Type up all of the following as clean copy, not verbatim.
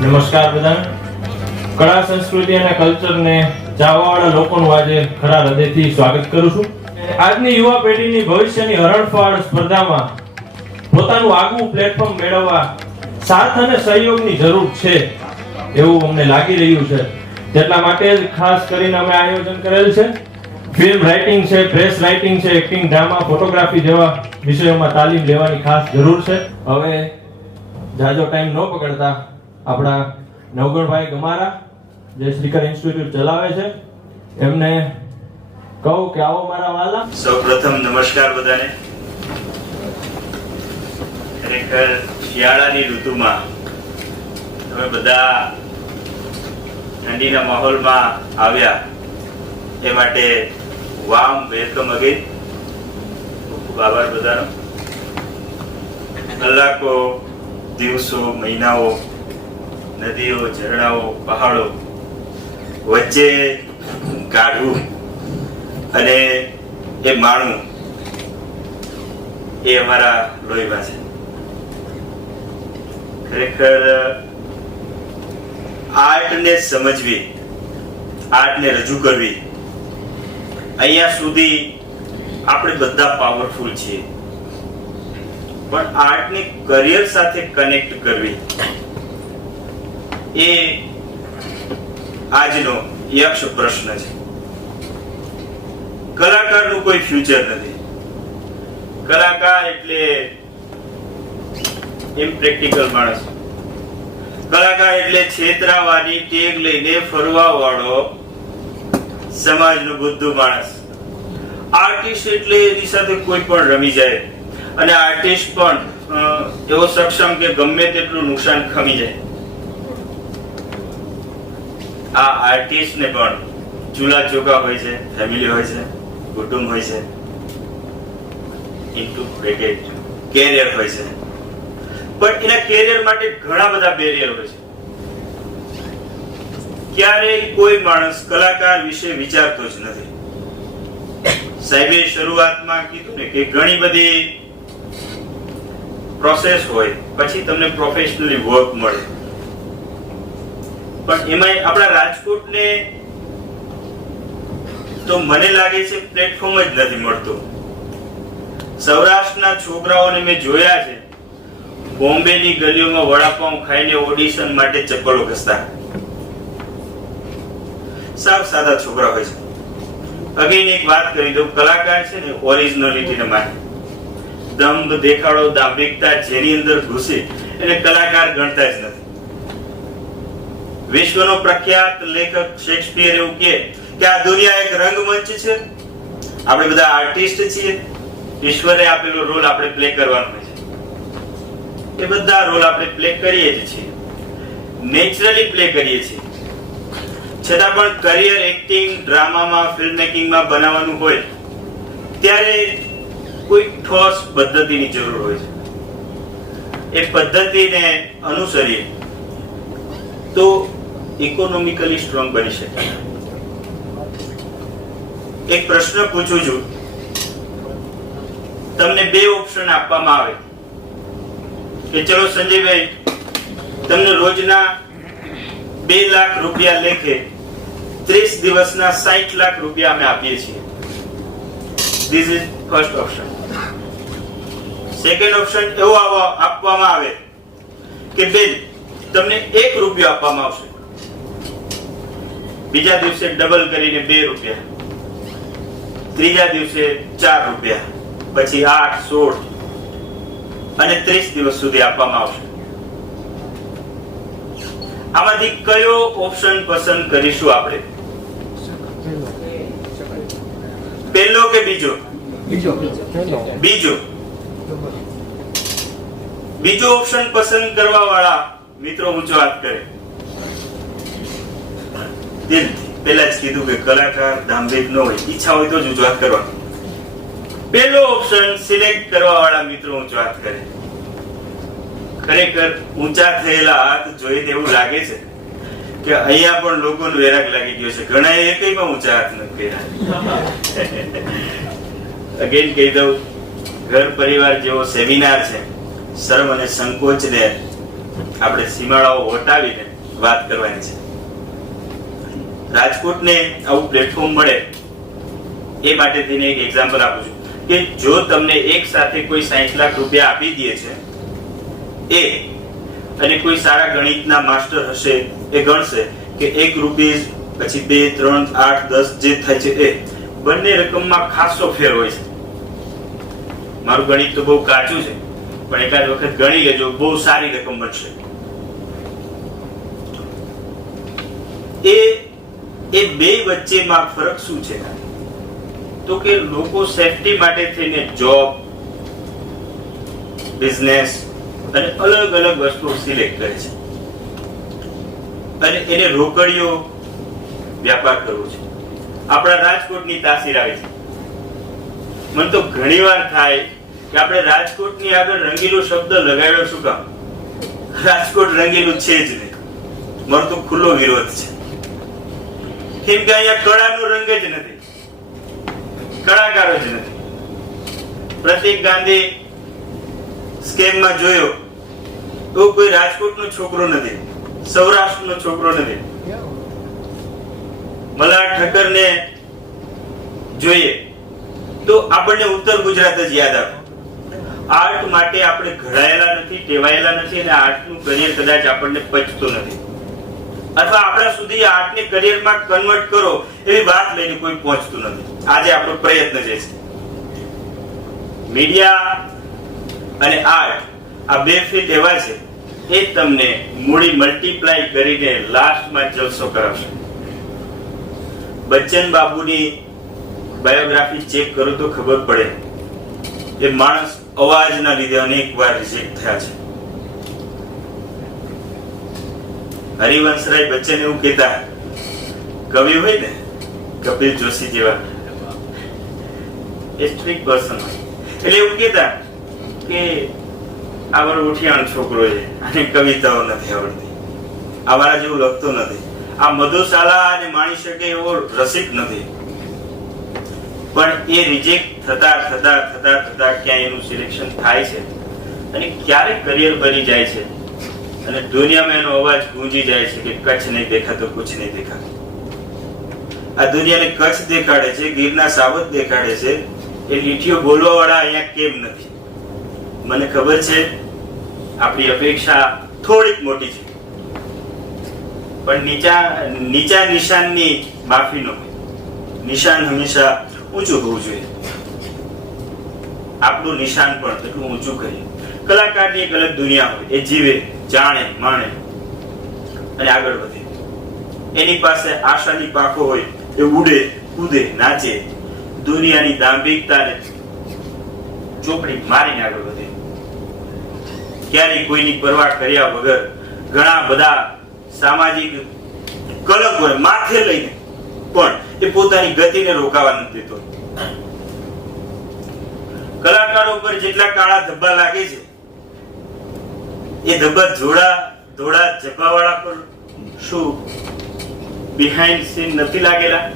નમસ્કાર બધાને. કળા સંસ્કૃતિ અને કલ્ચરને ચાહવાવાળા લોકોનું આજે ખરા હૃદયથી સ્વાગત કરું છું. આજની યુવા પેઢીની ભવિષ્યની હરણફાળ સ્પર્ધામાં પોતાનું આગવું પ્લેટફોર્મ મેળવવા સાથ અને સહયોગની જરૂર છે એવું અમને લાગી રહ્યું છે. તેટલા માટે જ ખાસ કરીને અમે આયોજન કરેલ છે. ફિલ્મ રાઇટિંગ છે, પ્રેસ રાઇટિંગ છે, એક્ટિંગ, ડ્રામા, ફોટોગ્રાફી જેવા વિષયોમાં તાલીમ લેવાની ખાસ જરૂર છે. હવે જાજો ટાઈમ ન પકડતા આપણા નવગણભાઈ ગમારા જે શ્રીકર ઇન્સ્ટિટ્યૂટ ચલાવે છે એમને કહું કે આવો મારા વાલા. સૌપ્રથમ નમસ્કાર બધાને. ખરેખર શિયાળાની ઋતુમાં તમે બધા ઠંડીના માહોલમાં આવ્યા એ માટે વામ વેલકમ અગેન. ખૂબ આભાર બધાનો. કલાકો, દિવસો, મહિનાઓ, નદીઓ, ઝરણાઓ, પહાડો વચ્ચે કાઢવું અને એ માણવું એ અમારા લોહીમાં છે. ખરેખર આર્ટને સમજવી, આર્ટને રજૂ કરવી, અહીંયા સુધી આપણે બધા પાવરફુલ છીએ, પણ આર્ટને કરિયર સાથે કનેક્ટ કરવી એ આજનો યક્ષ પ્રશ્ન છે. કલાકારનું કોઈ ફ્યુચર નથી. કલાકાર એટલે ઇમ્પ્રેક્ટિકલ માણસ. કલાકાર એટલે છેતરાવાની ટેગ લઈને ફરવા વાળો સમાજનો બુદ્ધુ માણસ. આર્ટિસ્ટ એટલે એની સાથે કોઈ પણ રમી જાય અને આર્ટિસ્ટ પણ એવો સક્ષમ કે ગમે તેટલું નુકસાન ખમી જાય. આ આર્ટિસ્ટ ને પણ ચૂલા ચોકા હોય છે, ફેમિલી હોય છે, કુટુંબ હોય છે, ઇન્ટુ બ્રેકેટ કેરિયર હોય છે, પણ એના કેરિયર માટે ઘણા બધા બેરિયર હોય છે. ક્યારેય કોઈ માણસ કલાકાર વિશે વિચારતો જ નથી. સાહેબે શરૂઆતમાં કીધું ને કે ઘણી બધી પ્રોસેસ હોય પછી તમને પ્રોફેશનલી વર્ક મળે, પણ એમાં આપણા રાજકોટને તો મને લાગે છે પ્લેટફોર્મ જ નથી મળતું. સૌરાષ્ટ્રના છોકરાઓને મેં જોયા છે બોમ્બેની ગલીઓમાં વડાપાઉં ખાઈને ઓડિશન માટે ચપ્પલો ઘસતા. સાવ સાદા છોકરા હોય છે. અગેન એક વાત કરી દઉં, કલાકાર છે ને ઓરિજિનલિટીને માને. દંભ, દેખાડો, દાંભિકતા જેની અંદર ઘૂસી એને કલાકાર ગણતા જ નથી. વિશ્વનો પ્રખ્યાત લેખક શેક્સપિયર એવું કહે કે આ દુનિયા એક રંગમંચ છે, આપણે બધા આર્ટિસ્ટ છીએ, ઈશ્વરે આપેલો રોલ આપણે પ્લે કરવાનો છે. એ બધા રોલ આપણે પ્લે કરીએ જ છીએ, નેચરલી પ્લે કરીએ છીએ. છતાં પણ કરિયર એક્ટિંગ, ડ્રામામાં, ફિલ્મ મેકિંગમાં બનાવવાનું હોય ત્યારે કોઈ ઠોસ પદ્ધતિની જરૂર હોય છે. એ પદ્ધતિને અનુસરીએ તો ઇકોનોમિકલી સ્ટ્રોંગ બની શકે. એક પ્રશ્ન પૂછું છું, તમને બે ઓપ્શન આપવામાં આવે કે ચલો સંજયભાઈ તમને રોજના 2 લાખ રૂપિયા લેખે 30 દિવસના 60 લાખ રૂપિયા અમે આપીએ છીએ. This is first option. Second option એવો આપવામાં આવે કે બેન તમને 1 રૂપિયો આપવામાં આવશે, બીજા દિવસે ડબલ કરીને 2 રૂપિયા, ત્રીજા દિવસે 4 રૂપિયા, પછી 8, 16 અને 30 દિવસ સુધી આપવામાં આવશે. આમાંથી કયો ઓપ્શન પસંદ કરીશું આપણે? પહેલો કે બીજો? બીજો ઓપ્શન પસંદ કરવા વાળા મિત્રો ઊંચો હાથ કરે. પેલા જ કીધું કે કલાકાર દાંભિક ન હોય, ઈચ્છા હોય તો જ ઊંચો હાથ કરવાનો. પહેલો ઓપ્શન સિલેક્ટ કરવા વાળા મિત્રો ઊંચો હાથ કરે. ખરેખર ઊંચા થયેલા હાથ જોઈને એવું લાગે છે કે અહીંયા પણ લોકોનો વેરાગ લાગી ગયો છે. ઘણા એકમાં ઊંચા હાથ નથી કર્યા. અગેન કહી દઉં, ઘર પરિવાર જેવો સેમિનાર છે. શરમ અને સંકોચને આપણે સીમાડાઓ વટાવીને વાત કરવાની છે. રાજકોટને આવું પ્લેટફોર્મ મળે એ માટે તેને એક એક્ઝામ્પલ આપું છું કે જો તમને એક સાથે કોઈ 60 લાખ રૂપિયા આપી દે છે એ, અને કોઈ સારા ગણિતના માસ્ટર હશે એ ગણશે કે 1 રૂપિયા પછી 2, 3, 8, 10 જે થાય છે એ બંને રકમમાં ખાસો ફેર હોય છે. મારું ગણિત તો બહુ કાચું છે, પણ એકાદ વખત ગણી લેજો, બહુ સારી રકમ મળશે. એ બે વચ્ચેમાં ફરક શું છે? તો કે લોકો સેફટી માટે થઈને જોબ, બિઝનેસ અને અલગ અલગ વસ્તુઓ સિલેક્ટ કરે છે, અને એને રોકડીયો વ્યાપાર કરવો છે. આપણા રાજકોટની તાસીર આવે છે. મને તો ઘણીવાર થાય કે આપણે રાજકોટની આગળ રંગીલો શબ્દ લગાડ્યો શું કામ? રાજકોટ રંગીલું છે જ નહીં. મારો તો ખુલ્લો વિરોધ છે. કેમ કે અહીંયા કળાનો રંગ જ નથી, કળાકારો જ નથી. પ્રતીક ગાંધી સ્કેમમાં જોયો તો કોઈ રાજકોટનો છોકરો નથી, સૌરાષ્ટ્રનો છોકરો નથી. મલ્હાર ઠક્કરને જોઈએ તો આપણને ઉત્તર ગુજરાત જ યાદ આવે. આર્ટ માટે આપણે ઘડાયેલા નથી, ટેવાયેલા નથી, અને આર્ટનું કરિયર કદાચ આપણને પચતું નથી, અથવા આપણા સુધી આર્ટને કરિયરમાં કન્વર્ટ કરો એવી વાત લઈને કોઈ પહોંચતું નથી. આજે આપણો પ્રયત્ન છે. મીડિયા અને આર્ટ આ બે ફિલ્ડ એવા છે એ તમને મૂડી મલ્ટીપ્લાય કરીને લાસ્ટમાં જલસો કરાવશે. બચ્ચન બાબુની બાયોગ્રાફી ચેક કરો તો ખબર પડે એ માણસ અવાજના લીધે અનેક વાર રિજેક્ટ થયા છે. હરિવંશરાય બચ્ચન એવું કહેતા, કવિ હોય ને કપિલ જોશી જેવા, એ સ્ટ્રીક પર્સન હોય, એટલે એવું કહેતા કે આ મારો ઉઠિયાણ છોકરો છે, અને કવિતાઓ નથી આવડતી, આ મારા જેવું લખતો નથી, આ મધુશાલા અને માણી શકે એવો રસિક નથી. પણ એ રિજેક્ટ થતા થતા થતા થતા ક્યાં એનું સિલેક્શન થાય છે, અને ક્યારે કરિયર બની જાય છે, અને દુનિયામાં એનો અવાજ ગૂંજી જાય છે કે કચ્છ નહીં દેખા તો કુછ નહીં દેખા. આ દુનિયાને કચ્છ દેખાડે છે, ગીરના સાવત દેખાડે છે, એ લીટીઓ બોલવા વાળા અહીંયા કેમ નથી? મને ખબર છે આપણી અપેક્ષા થોડીક મોટી છે, પણ નીચા નિશાનની માફી ન હોય. નિશાન હંમેશા ઊંચું હોવું જોઈએ. આપણું નિશાન પણ એટલું ઊંચું કરીએ. કલાકારની એક અલગ દુનિયા હોય, એ જીવે, જાણે, માણે અને આગળ વધે. એની પાસે આશાની પાંખો હોય, એ ઉડે, કૂદે, નાચે, દુનિયાની દાંભિકતાને ચોપડી મારીને આગળ વધે. ક્યારેય કોઈની પરવા કર્યા વગર ઘણા બધા સામાજિક કલંકોને માથે લઈને પણ એ પોતાની ગતિને રોકાવા નથી દેતો. કલાકારો પર જેટલા કાળા ધબ્બા લાગે છે, એ ધબ્બા ધોળા જબ્બાવાળા પર શું બિહાઇન્ડ સીન નથી લાગેલા?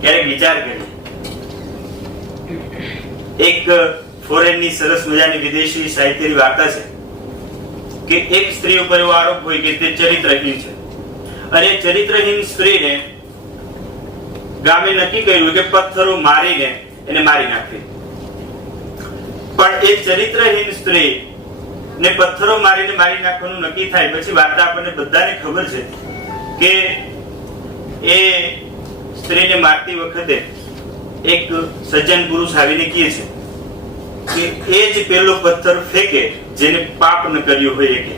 ક્યારેક વિચાર કરીએ. એક ફોરેનની સરસ મજાની વિદેશી સાહિત્યની વાર્તા છે કે એક સ્ત્રી ઉપર એવો આરોપ હોય કે તે ચરિત્રહીન છે, અને ચરિત્રહીન સ્ત્રીને ગામે નક્કી કર્યું કે પથ્થરો મારીને એને મારી નાખવી. પણ એ ચરિત્રહીન સ્ત્રી ને પથ્થરો મારીને મારી નાખવાનું નક્કી થાય પછી વાર્તા આપણને બધાને ખબર છે કે એ સ્ત્રીને મારતી વખતે એક સજ્જન પુરુષ આવીને કહે છે કે એ જ પેલો પથ્થર ફેંકે જેને પાપ ન કર્યું હોય કે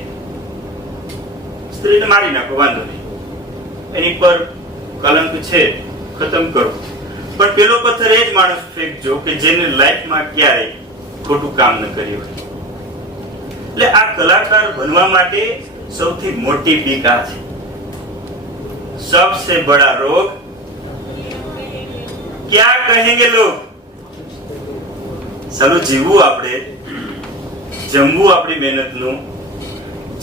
સ્ત્રીને મારી નાખો, વાંધો નહીં, એની પર કલંક છે, ખતમ કરો, પણ પેલો પથ્થર એ જ માણસ ફેંકજો કે જેને લાઈફમાં ક્યારેય ખોટું કામ ન કર્યું હોય. એટલે આ કલાકાર બનવા માટે સૌથી મોટી બીક આ છે. सबसे बड़ा रोग क्या कहेंगे लोग. ચાલો જીવવું આપણે, જમવું આપણી મહેનતનું,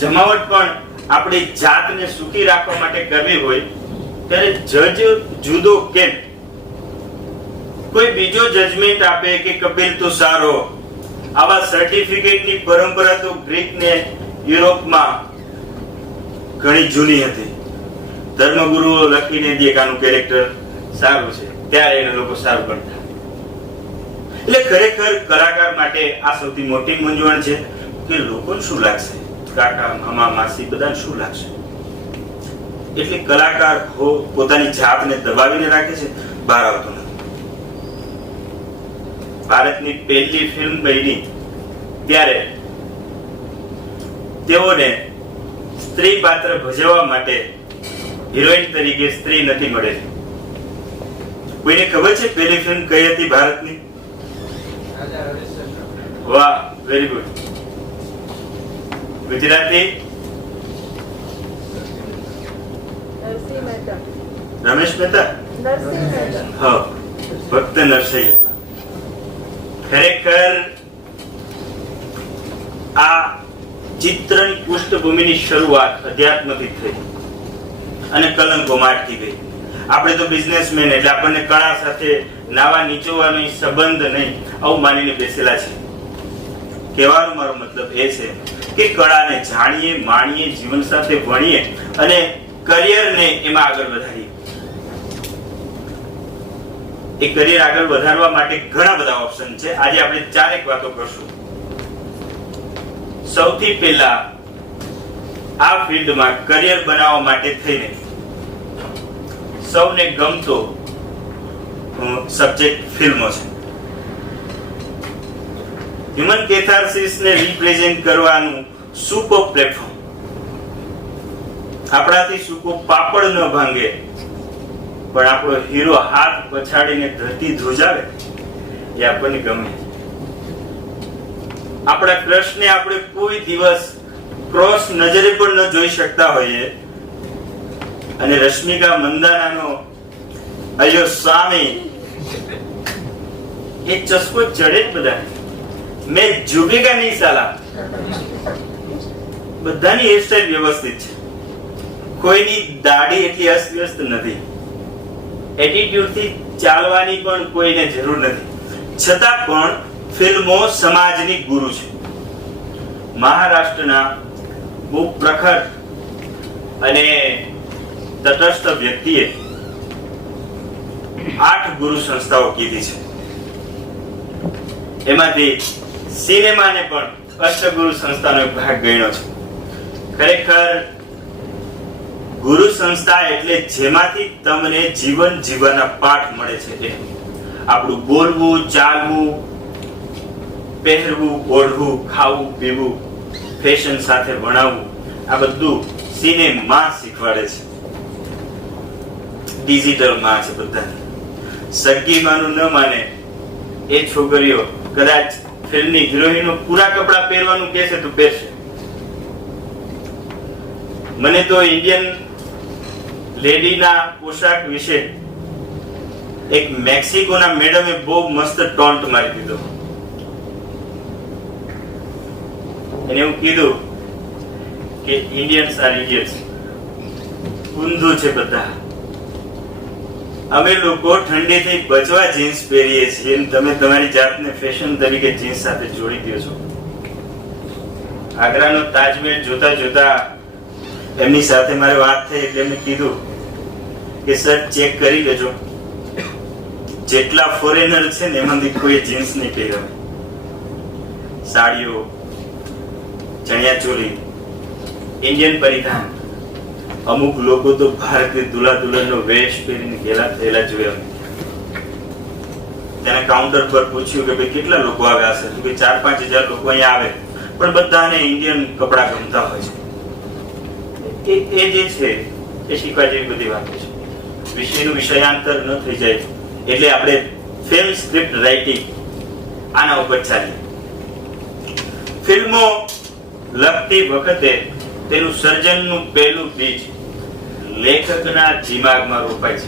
જમાવટ પણ આપણી જાતને સુખી રાખવા માટે કરવી હોય ત્યારે જજ જુદો કેમ? કોઈ બીજો જજમેન્ટ આપે કે કપિલ તો સારો, આવા સર્ટિફિકેટની પરંપરા તો ગ્રીક ને યુરોપમાં ઘણી જૂની હતી. ધર્મગુરુઓ લખીને દે કે આનું કેરેક્ટર સારું છે, ત્યારે એને લોકો સારું કરતા. એટલે ખરેખર કલાકાર માટે આ સૌથી મોટી મૂંઝવણ છે કે લોકોને શું લાગશે, કાકા મામા માસી બધાને શું લાગશે. એટલે કલાકાર પોતાની જાતને દબાવીને રાખે છે, બહાર આવતો નથી. ભારતની પહેલી ફિલ્મ બની ત્યારે તેઓને સ્ત્રી પાત્ર ભજવવા માટે હિરોઈન તરીકે સ્ત્રી નથી મળેલી. કોઈને ખબર છે પહેલી ફિલ્મ કઈ હતી ભારતની? વાહ, વેરી ગુડ. ગુજરાતી રમેશ મહેતા, હા, ભક્ત નરસૈયા. ખરેખર આ ચિત્રની પૃષ્ઠભૂમિની શરૂઆત અધ્યાત્મથી થઈ અને કલંકોમાં અટકી ગઈ. આપણે તો બિઝનેસમેન એટલે આપણને કળા સાથે નાવા નીચોવાનો સંબંધ નહીં આવું માનીને બેસેલા છે. કહેવાનો મારો મતલબ એ છે કે કળાને જાણીએ, માણીએ, જીવન સાથે ભણીએ અને કરિયરને એમાં આગળ વધારીએ. એ કરિયર આગળ વધારવા માટે ઘણા બધા ઓપ્શન છે. આજે આપણે ચારેક વાતો કરશું. સૌથી પહેલા આ ફિલ્ડમાં કરિયર બનાવવા માટે થઈને સૌને ગમતો સબ્જેક્ટ ફિલ્મો છે. હ્યુમન કેથાર્સિસ ને રિપ્રેઝેન્ટ કરવાનું સુપર પ્લેટફોર્મ. આપણાથી સૂકો પાપડ ન ભાંગે પણ આપણો હીરો હાથ પછાડીને ધરતી ધ્રુજાવે એ આપણને ગમે. આપણા ક્રશને આપણે કોઈ દિવસ ક્રોસ નજરે પણ ન જોઈ શકતા હોઈએ અને રશ્મિકા મંદાનાનો અયો સ્વામી એ ચસ્કો ચડે જ બધાને. મેં ઝુકેગા નહીં સાલા. બધાની હેરસ્ટાઈલ વ્યવસ્થિત છે, કોઈની દાઢી એટલી અસ્તવ્યસ્ત નથી, એટીટ્યુડ થી ચાલવાની પણ કોઈને જરૂર નથી. છતાં પણ ફિલ્મો સમાજની ગુરુ છે. મહારાષ્ટ્રના બહુ પ્રખર અને તટસ્થ વ્યક્તિએ 8 ગુરુ સંસ્થાઓ કીધી છે. એમાંથી સિનેમાને પણ અષ્ટગુરુ સંસ્થાનો એક ભાગ ગણ્યો છે. ખરેખર ગુરુ સંસ્થા એટલે જેમાંથી તમને જીવન જીવવાના પાઠ મળે છે. આપણું બોલવું, ચાલવું, પહેરવું, ઓઢવું, ખાવું, પીવું, ફેશન સાથે ભણાવવું, આ બધું સિનેમા શીખવાડે છે. ડિજિટલ માં છે બધા. સગી માનું ન માને એ છોકરીઓ કદાચ ફિલ્મની હિરોઈનો પૂરા કપડા પહેરવાનું કહેશે તો પહેરશે. મને તો ઇન્ડિયન લેડીના પોશાક વિશે એક મેક્સિકોના મેડમે બહુ મસ્ત ટોન્ટ મારી દીધો. એને એવું કીધું કે ઇન્ડિયન્સ આર ઇડિયટ્સ. ઊંધું છે બધા. અમે લોકો ઠંડીથી બચવા જીન્સ પહેરીએ છીએ, તમે તમારી જાતને ફેશન તરીકે જીન્સ સાથે જોડી દો છો. આગ્રાનો તાજમહેલ જોતા જોતા એમની સાથે મારે વાત થઈ એટલે એમને કીધું કે સર ચેક કરી લેજો, જેટલા ફોરેનર છે ને એમાંથી કોઈ જીન્સ નહીં પહેર્યા. સાડીઓ, ચણિયાચોળી, ઇન્ડિયન પરિધાન, અમુક લોકો તો ભારતીય દુલ્હા દુલ્હનનો વેશ પહેરીને ગેલા થયેલા જોયા. ત્યાં કાઉન્ટર પર પૂછ્યું કે ભાઈ કેટલા લોકો આવ્યા હશે? તો 4-5 હજાર લોકો અહીંયા આવે, પણ બધાને ઇન્ડિયન કપડા ગમતા હોય છે. એ જે છે એ શીખવા જેવી બધી વાતો છે. વિષયનું વિષયાંતર ન થઈ જાય એટલે આપણે ફિલ્મ સ્ક્રિપ્ટ રાઇટિંગ આના ઉપર ચાલીએ. ફિલ્મો લખતી વખતે તેનું સર્જનનું પહેલું બીજ લેખકના દિમાગમાં રોપાય છે.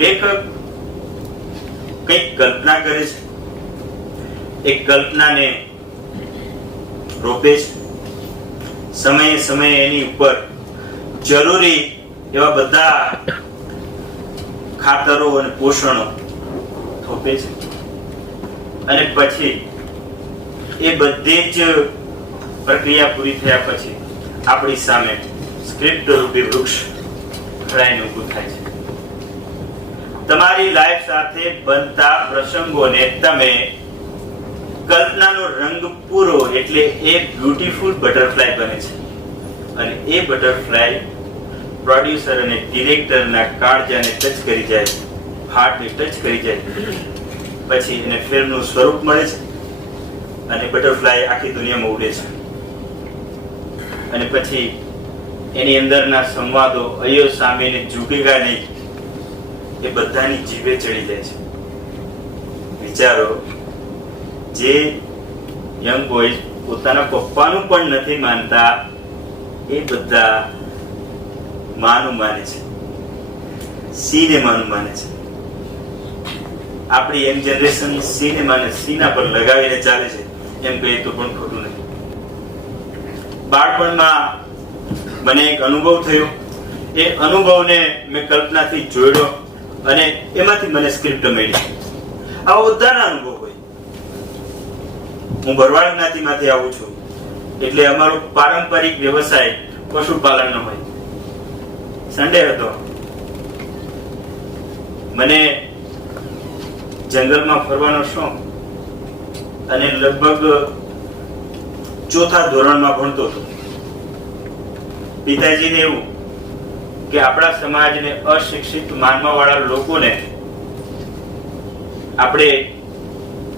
લેખક કંઈક કલ્પના કરે છે, એક કલ્પનાને રોપે છે, સમયે સમયે એની ઉપર જરૂરી એવા બધા ખાતરો અને પોષણો થોપે છે, અને પછી એ બધી જ પ્રક્રિયા પૂરી થયા પછી આપણી સામે સ્ક્રિપ્ટ રૂપી વૃક્ષ ખડાઈને ઊભું થાય છે. તમારી લાઈફ સાથે બનતા પ્રસંગોને તમે કલ્પનાનો રંગ પૂરો એટલે એ બ્યુટીફુલ બટરફ્લાય બને છે, અને એ બટરફ્લાય પ્રોડ્યુસર અને ડિરેક્ટરના કાળજાને ટચ કરી જાય, હાર્ટને ટચ કરી જાય, પછી એને ફિલ્મનું સ્વરૂપ મળે છે, અને બટરફ્લાય આખી દુનિયામાં ઉડે છે. અને પછી એની અંદરના સંવાદો અયો સામેને ઝૂકેગા નહીં એ બધાની જીભે ચડી જાય છે. વિચારો, જે યંગ બોયઝ પોતાના પપ્પાનું પણ નથી માનતા એ બધા માનું માને છે, સિનેમાનું માને છે. આપણી યંગ જનરેશન સિનેમાને સીના પર લગાવીને ચાલે છે એમ કહીએ તો પણ ખોટું નથી. બાળપણમાં મને એક અનુભવ થયો, એ અનુભવને મેં કલ્પનાથી જોડ્યો અને એમાંથી મને સ્ક્રિપ્ટ મળી. આવા બધાના અનુભવ હોય. હું ભરવાડ જ્ઞાતિમાંથી આવું છું એટલે અમારો પારંપરિક વ્યવસાય પશુપાલનનો હોય. સન્ડે હતો, મને જંગલમાં ફરવાનો શોખ, અને લગભગ 4થા ધોરણમાં ભણતો હતો. પિતાજીને એવું કે આપણા સમાજને અશિક્ષિત માનવા વાળા લોકોને આપણે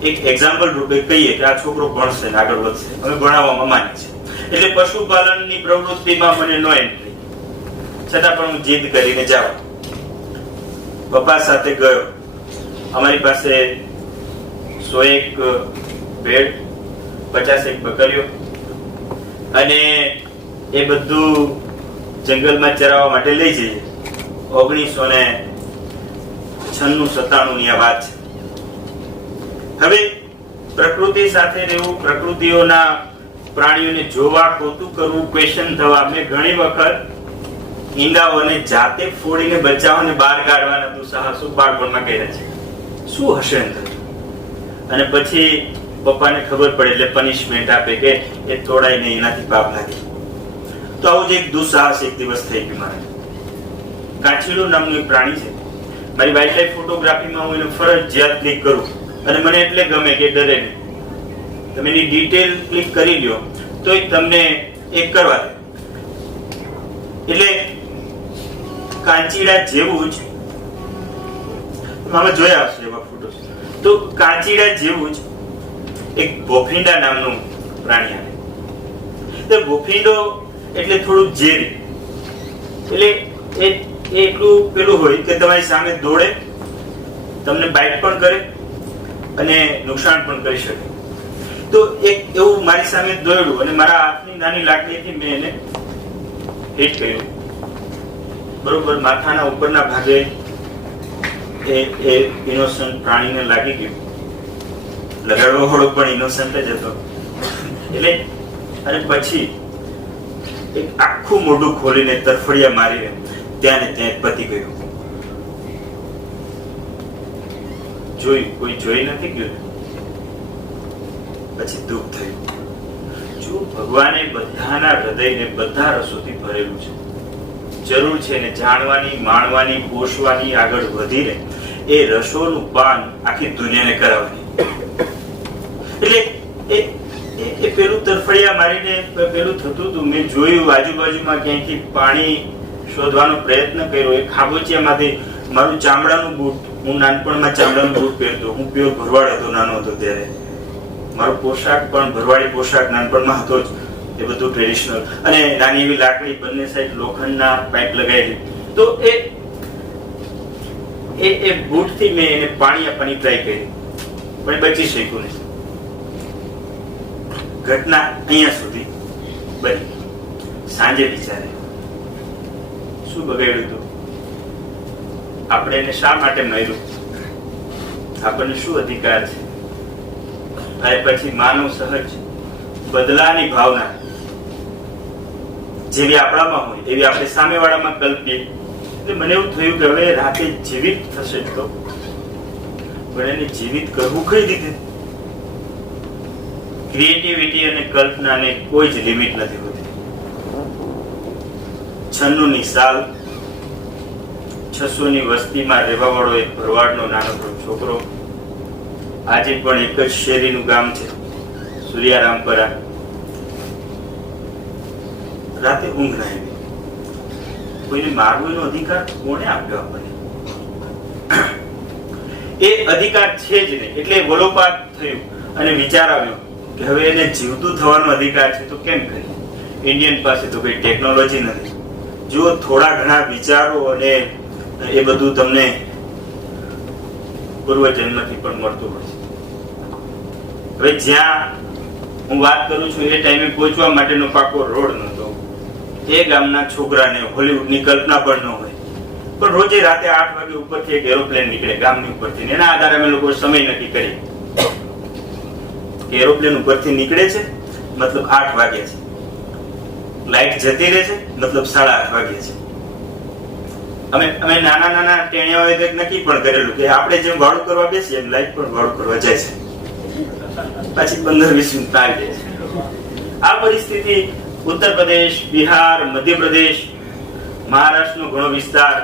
એક એક્ઝામ્પલ રૂપે કહીએ કે આ છોકરો ભણશે ને આગળ વધશે, અમે ભણાવવામાં માની છે. એટલે પશુપાલનની પ્રવૃત્તિમાં મને નો એન્ટ્રી, છતાં પણ હું જીદ કરીને જાવ. પપ્પા સાથે ગયો. અમારી પાસે 101 ભેડ, 50 બકરીઓ, અને એ બધું જંગલમાં ચરાવવા માટે લઈ જઈએ. 1996-97 ની આ વાત છે. હવે પ્રકૃતિ સાથે રહેવું, પ્રકૃતિઓના પ્રાણીઓને જોવા, કૌતુક કરવું, ક્વેશ્ચન થવા, મેં ઘણી વખત ઈંડાઓને જાતે ફોડીને બચ્ચાઓને બહાર કાઢવાના દુસ્સાહસો બાળપણમાં કર્યા છે. શું હશે અંદર? અને પછી પપ્પાને ખબર પડે એટલે પનિશમેન્ટ આપે કે એ તોડાય નહીં, એનાથી પાપ લાગે. તો આવું જ એક દુસ્સાહસ એક દિવસ થઈ ગયું મારે. કાચીડું નામનું એક પ્રાણી છે. મારી વાઇલ્ડ લાઈફ ફોટોગ્રાફીમાં હું એને ફરજિયાત ક્લિક કરું, અને મને એટલે ગમે કે ડરે નહીં. તમે એની ડિટેલ ક્લિક કરી લ્યો તો તમને એક કરવા દે. એટલે કાંચીડા જેવું જ, તમે જોયા હશે એવા ફોટોસ, તો કાંચીડા જેવું જ એક બોફીંડા નામનું પ્રાણી આવે. તો બોફીંડો એટલે થોડું ઝેરી, એટલે એ એટલું પેલું હોય કે તમારી સામે દોડે, તમને બાઇટ પણ કરે અને નુકસાન પણ કરી શકે. તો એક એવું મારી સામે દોડ્યું અને મારા હાથની નાની લાકડીથી મેં એને હિટ કર્યું. બરોબર માથાના ઉપરના ભાગે એ ઇનોસન્ટ પ્રાણીને લાગી ગયું. લગાડવા વાળો પણ ઇનોસન્ટ જ હતો. એટલે અને પછી એક આખું મોઢું ખોલીને તરફડિયા મારીને ત્યાં ને ત્યાં પતી ગયું. જોયું, કોઈ જોઈ નથી ગયું. પછી દુઃખ થયું. જો ભગવાને બધાના હૃદયને બધા રસોથી ભરેલું છે, જરૂર છે ને જાણવાની, માણવાની, પોષવાની, આગળ વધીને એ રસોનું પાન આખી દુનિયાને કરાવવાની. એટલે એ પેલું તરફડિયા મારીને પેલું થતું હતું. મેં જોયું આજુબાજુમાં ક્યાંયથી પાણી શોધવાનો પ્રયત્ન કર્યો. એ ખાબોચિયામાંથી મારું ચામડાનું બૂટ, હું નાનપણમાં ચામડાનું બૂટ પહેરતો, હું પ્યોર ભરવાડ હતો નાનો હતો ત્યારે. મારો પોશાક પણ ભરવાડી પોશાક નાનપણમાં હતો જ, એ બધું ટ્રેડિશનલ. અને નાની એવી લાકડી, બંને સાઈડ લોખંડના પાઇપ લગાવેલી. તો એ બૂટથી મેં એને પાણી આપવાની ટ્રાય કરી, પણ બચી શક્યું નહીં. ઘટના અહીંયા સુધી બની. સાંજે વિચારે શું બગાડ્યું હતું, આપણે એને શા માટે માર્યું, આપણને શું અધિકાર છે. અને પછી માનવ સહજ બદલાની ભાવના જેવી આપણામાં હોય એવી આપણે સામેવાળામાં કલ્પીએ. એટલે મને એવું થયું કે હવે રાતે જીવિત થશે તો, પણ એને જીવિત કરવું કઈ રીતે? ક્રિએટિવિટી અને કલ્પનાને કોઈ જ લિમિટ નથી હોતી. 96ની સાલ, 600ની વસ્તીમાં રહેવા વાળો એક ભરવાડનો નાનકડો છોકરો, આજે પણ એક જ શેરીનું ગામ છે, સૂર્યારામપરા. રાતે ઊંઘ ના આવી. કોઈને મારવાનો અધિકાર કોણે આપ્યો આપણને? એ અધિકાર છે જ નહીં. એટલે વલોપાત થયું અને વિચાર આવ્યો કે હવે એને જીવતું થવાનો અધિકાર છે તો કેમ કરીએ? ઇન્ડિયન પાસે તો કોઈ ટેકનોલોજી નથી. જો થોડા ઘણા વિચારો અને એ બધું તમને પૂર્વજન્મથી પણ મળતું હોય છે. હવે જ્યાં હું વાત કરું છું એ ટાઈમે પહોંચવા માટેનો પાકો રોડ નહોતો. એ ગામના છોકરાને હોલીવુડની કલ્પના પણ ન હોય, પણ રોજે રાતે 8 વાગે ઉપરથી એક એરોપ્લેન નીકળે ગામની ઉપરથી. એના આધારે અમે લોકો સમય નક્કી કરી કે એરોપ્લેન ઉપરથી નીકળે છે મતલબ 8 વાગે છે, લાઈટ જતી રહે છે મતલબ 8:30 વાગે છે. અમે નાના ટેણિયાઓએ કંઈક નક્કી પણ કરેલું કે આપણે જેમ વાળું કરવા બેસીએ એમ લાઈટ પણ વાળું કરવા જાય છે, પછી 15-20 મિનિટ આવી જાય છે. આ પરિસ્થિતિ ઉત્તર પ્રદેશ, બિહાર, મધ્યપ્રદેશ, મહારાષ્ટ્રનો ઘણો વિસ્તાર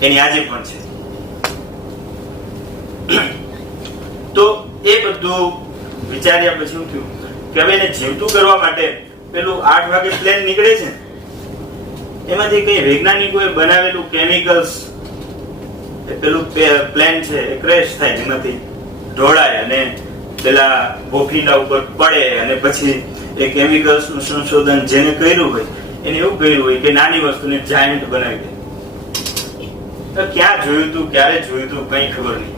એની આજે પણ છે. તો એ બધું વિચાર્યા પછી શું થયું કે હવે એને જીવતું કરવા માટે પેલું 8 વાગે પ્લેન નીકળે છે, એમાંથી કઈ વૈજ્ઞાનિકોએ બનાવેલું કેમિકલ્સ, પેલું પ્લેન છે એ ક્રેશ થાય, જેમાંથી ઢોળાય અને પેલા બોફીના ઉપર પડે અને પછી એ કેમિકલ્સ નું સંશોધન જેને કર્યું હોય એને એવું કર્યું હોય કે નાની વસ્તુને જાયન્ટ બનાવી દે. તો ક્યાં જોયું તું, ક્યારે જોયું તું, કઈ ખબર નહીં.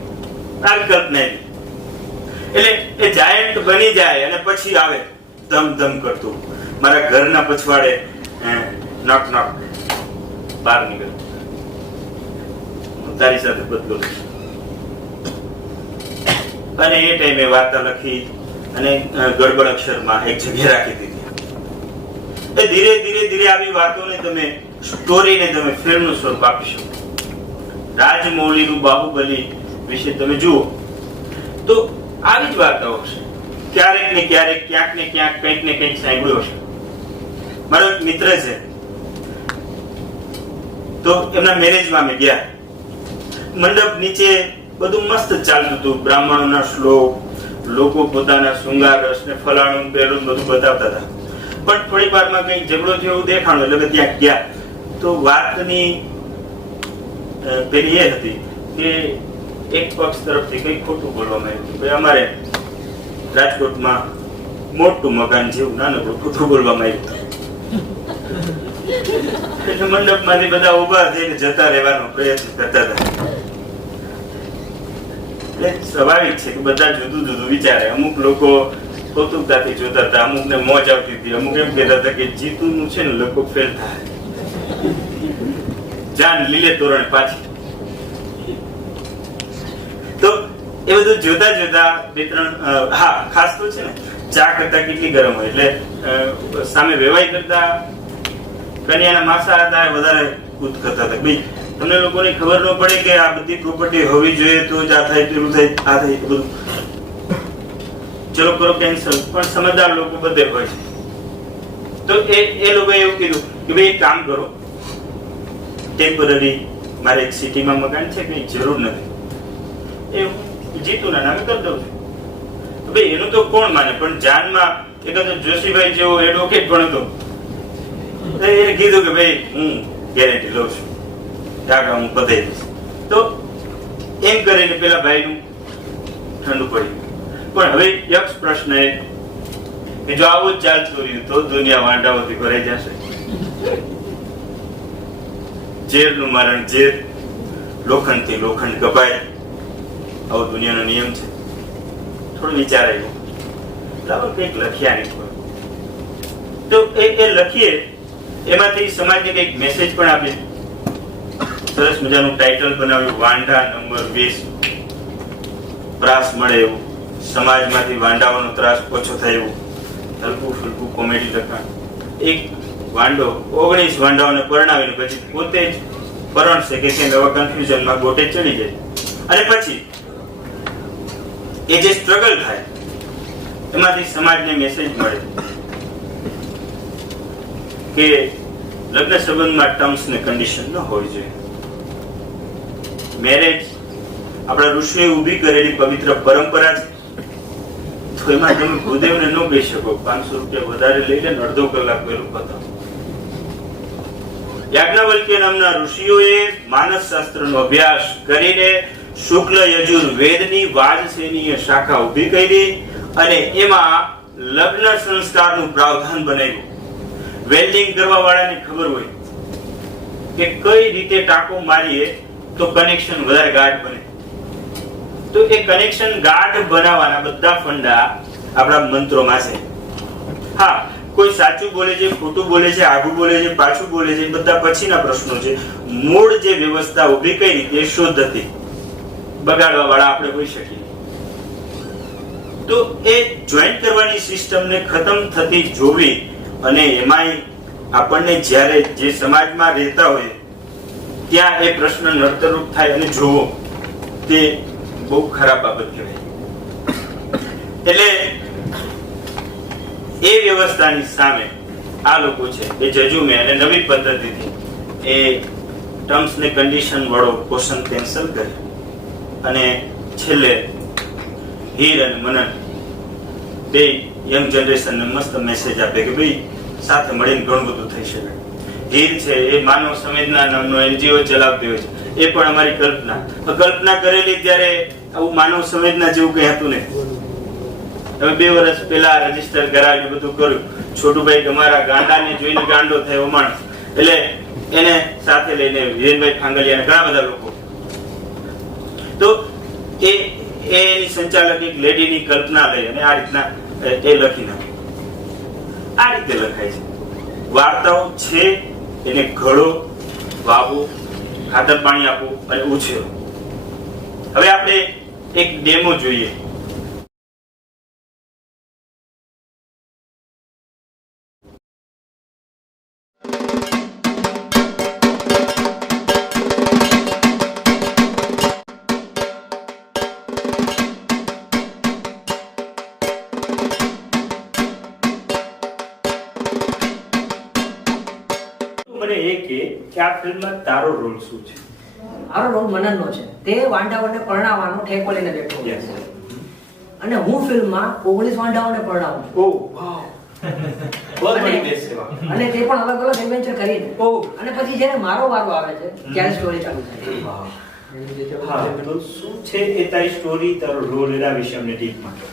આ કલ્પના એટલે એ જાયન્ટ બની જાય અને પછી આવે ધમ ધમ કરતું મારા ઘરના પછવાડે નોક નોક બહાર નીકળ, હું તારી સાથે બદલું. અને એ ટાઈમે વાર્તા લખી અને ગડબડ અક્ષરમાં એક જગ્યાએ રાખી દીધી. એ ધીરે ધીરે ધીરે આવી વાતોને તમે સ્ટોરીને તમે ફિલ્મનું સ્વરૂપ આપી શકો. રાજમૌલીનું બાહુબલી વિશે તમે જુઓ તો આવી જ વાર્તાઓ હશે. ક્યારેક ને ક્યારેક, ક્યાંક ને ક્યાંક, કંઈક ને કંઈક સાંભળ્યું હશે. મારો એક મિત્ર છે, તો એમના મેરેજમાં અમે ગયા. મંડપ નીચે બધું મસ્ત ચાલતું હતું, બ્રાહ્મણોના શ્લોક, લોકો પોતાના શૃંગાર રસ ને ફલાણું પેલું બધું બતાવતા હતા. પણ થોડી વારમાં કઈ ઝઘડો થયો એવું દેખાણું એટલે ત્યાં ગયા તો વાતની પેલી એ હતી કે એક પક્ષ તરફથી કઈ ખોટું બોલવામાં આવ્યું કે અમારે રાજકોટમાં મોટું મકાન જેવું નાનકડું ખોટું બોલવામાં આવ્યું. એટલે મંડપમાંથી બધા ઉભા થઈને જતા રહેવાનો પ્રયત્ન કરતા હતા. એટલે સ્વાભાવિક છે કે બધા જુદું જુદું વિચારે. અમુક લોકો કૌતુકતાથી જોતા હતા, અમુક ને મોજ આવતી હતી, અમુક એમ કહેતા હતા કે જીતુનું છે ને લગભગ ફેલ થાય, જાન લીલે તોરણ પાછી. તો એ બધું જોતા જોતા 2-3 હા ખાસ તો છે ને ચા કરતા કેટલી ગરમ હોય એટલે સામે વેવાઈ કરતા કન્યાના માસા હતા વધારે કૂદ કરતા હતા. ભાઈ તમને લોકોને ખબર ન પડે કે આ બધી પ્રોપર્ટી હોવી જોઈએ તો જ આ થાય, પેલું થાય, આ થાય, બધું ચલો કરો કેન્સલ. પણ સમજદાર લોકો બધે હોય છે. તો એ લોકોએ એવું કીધું કે ભાઈ એક કામ કરો, ટેમ્પરરી મારે એક સિટીમાં મકાન છે, કઈ જરૂર નથી, એ જીતુના નામે કરી દઉં છું. ભાઈ એનું તો કોણ માને, પણ જાનમાં એકાદ જોશીભાઈ જેવો એડવોકેટ પણ હતો, એને કીધું કે ભાઈ હું ગેરંટી લઉં છું, કાકા હું પતાવી દઈશ. તો એમ કરીને પેલા ભાઈનું ઠંડુ પડ્યું. પણ હવે યક્ષ પ્રશ્ન એ કે જો આવું જ ચાલતું રહ્યું તો દુનિયા વાંઢાઓથી ભરાઈ જશે. ઝેરનું મારણ ઝેર, લોખંડથી લોખંડ કપાય, આવો દુનિયાનો નિયમ છે. થોડું વિચાર આવ્યો, લાવો કંઈક લખ્યા નહીં પર. તો એ લખીએ એમાંથી સમાજને કંઈક મેસેજ પણ આપીએ. સરસ મજાનું ટાઇટલ બનાવ્યું, વાંઢા નંબર 20. ત્રાસ મળે એવું, સમાજમાંથી વાંઢાઓનો ત્રાસ ઓછો થાય એવું હલકું ફૂલકું કોમેડી લખાણ. એક વાંઢો 19 વાંઢાઓને પરણાવીને પછી પોતે જ પરણશે કે કેમ એવા કન્ફ્યુઝનમાં ગોટે ચડી જાય. અને પછી એ જે સ્ટ્રગલ થાય એમાંથી સમાજને મેસેજ મળે કે લગ્ન સંબંધમાં ટર્મ્સ ને કન્ડિશન ન હોવી જોઈએ. મેરેજ આપણા ઋષિએ ઊભી કરેલી પવિત્ર પરંપરા છે. તો એમાં તમે ભૂદેવને ન કહી શકો 500 રૂપિયા વધારે લઈ લે, અડધો કલાક પહેલું પતાવ. યાજ્ઞવલ્ક્ય નામના ઋષિઓએ માનસ શાસ્ત્રનો અભ્યાસ કરીને શુક્લ યજુર્વેદની વાજસેનીય શાખા ઊભી કરી અને એમાં લગ્ન સંસ્કારનું પ્રાવધાન બનાવ્યું. વેલ્ડિંગ કરવા વાળાને ખબર હોય કે કઈ રીતે ટાંકો મારીએ તો કનેક્શન વધારે ગાઢ બને. તો એ કનેક્શન ગાઢ બનાવવાના બધા ફંડા આપણા મંત્રોમાં છે. હા, કોઈ સાચું બોલે છે, ખોટું બોલે છે, આગું બોલે છે, પાછું બોલે છે, બધા પછીના પ્રશ્નો છે. મૂળ જે વ્યવસ્થા ઊભી કરી એ શુદ્ધ હતી, બગાડવા વાળા આપણે હોઈ શકીએ. તો એ જોઈન્ટ કરવાની સિસ્ટમને ખતમ થતી જોવી અને એમાંય આપણને જ્યારે જે સમાજમાં રહેતા હોય ત્યાં એ પ્રશ્ન નડતરરૂપ થાય અને જોવો, તે બહુ ખરાબ બાબત કહેવાય. એટલે એ વ્યવસ્થાની સામે આ લોકો છે એ જજુમે અને નવી પદ્ધતિથી એ ટર્મ્સ ને કન્ડિશન વાળો ક્વેશ્ચન કેન્સલ કરે અને છેલ્લે હીર અને મનન બે યંગ જનરેશનને મસ્ત મેસેજ આપે કે ભાઈ સાથે મળીને ઘણું બધું થઈ શકે. હીર છે એ માનવ સંવેદના નામનો એનજીઓ ચલાવતી હોય છે. એ પણ અમારી કલ્પના કરેલી ત્યારે આવું માનવ સંવેદના જેવું કઈ હતું નહીં. હવે 2 વર્ષ પહેલા રજીસ્ટર કરાવી બધું કર્યું. છોટુભાઈ તમારા ગાંડાને જોઈને ગાંડો થયો માણસ, એટલે એને સાથે લઈને વીરેનભાઈ ફાંગલિયા અને ઘણા બધા લોકો. તો એની સંચાલક એક લેડીની કલ્પના લઈ અને આ રીતના એ લખી નાખી. આ રીતે લખાય છે. વાર્તાઓ છે એને ઘડો, વાવો, ખાતર પાણી આપો અને ઉછેરો. હવે આપણે એક ડેમો જોઈએ. મને એ કે આ ફિલ્મમાં તારો રોલ શું છે? મારો રોલ મનનનો છે. તે વાંઢાઓને પરણાવવાનો ઠેકો લઈને બેઠો છે. અને હું ફિલ્મમાં 19 વાંઢાઓને પરણાવું છું. ઓહ વાવ, બહુ બડી બેસ સેવા. અને તે પણ અલગ અલગ એડવેન્ચર કરીને. ઓહ, અને પછી જ્યારે મારો વારો આવે છે ત્યારે સ્ટોરી ચાલુ થાય. હા, તો શું છે એ તારી સ્ટોરી, તારો રોલ એના વિશે અમને ડીપમાં કહો.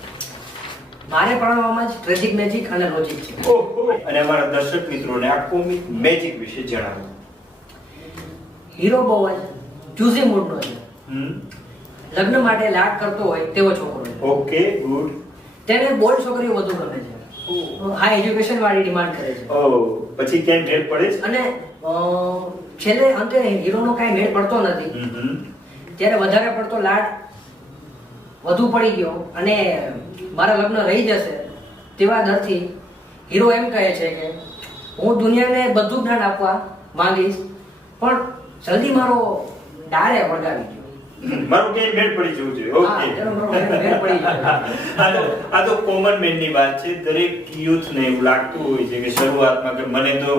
મારે પરણાવવામાં જ ટ્રેજિક મેજિક અને લોજિક છે. ઓહો, અને અમારા દર્શક મિત્રોને આ કોમિક મેજિક વિશે જણાવો. હીરો બહુ જ ચૂઝી મૂડનો છે. લગ્ન માટે લાડ કરતો હોય તેવો છોકરો છે. Okay, good. તેને બોલ્ડ છોકરીઓ વધુ ગમે છે. હાઈ એજ્યુકેશન વાળી ડિમાન્ડ કરે છે. ઓહ, પછી કેમ મેળ પડે છે? અને છેલ્લે અંતે હીરોનો કાંઈ મેળ પડતો નથી. ત્યારે વધારે પડતો લાડ વધુ પડી ગયો અને મારા લગ્ન રહી જશે તેવા ડરથી હીરો એમ કહે છે કે હું દુનિયાને બધું જ્ઞાન આપવા માંગીશ, પણ જલ્દી મારો ડારે વળગાવી ગયો. મારું કઈ મેળ પડી જવું જોઈએ. ઓકે, આ તો કોમન મેન ની વાત છે. દરેક યુથ ને એવું લાગતું હોય છે કે શરૂઆતમાં કે મને તો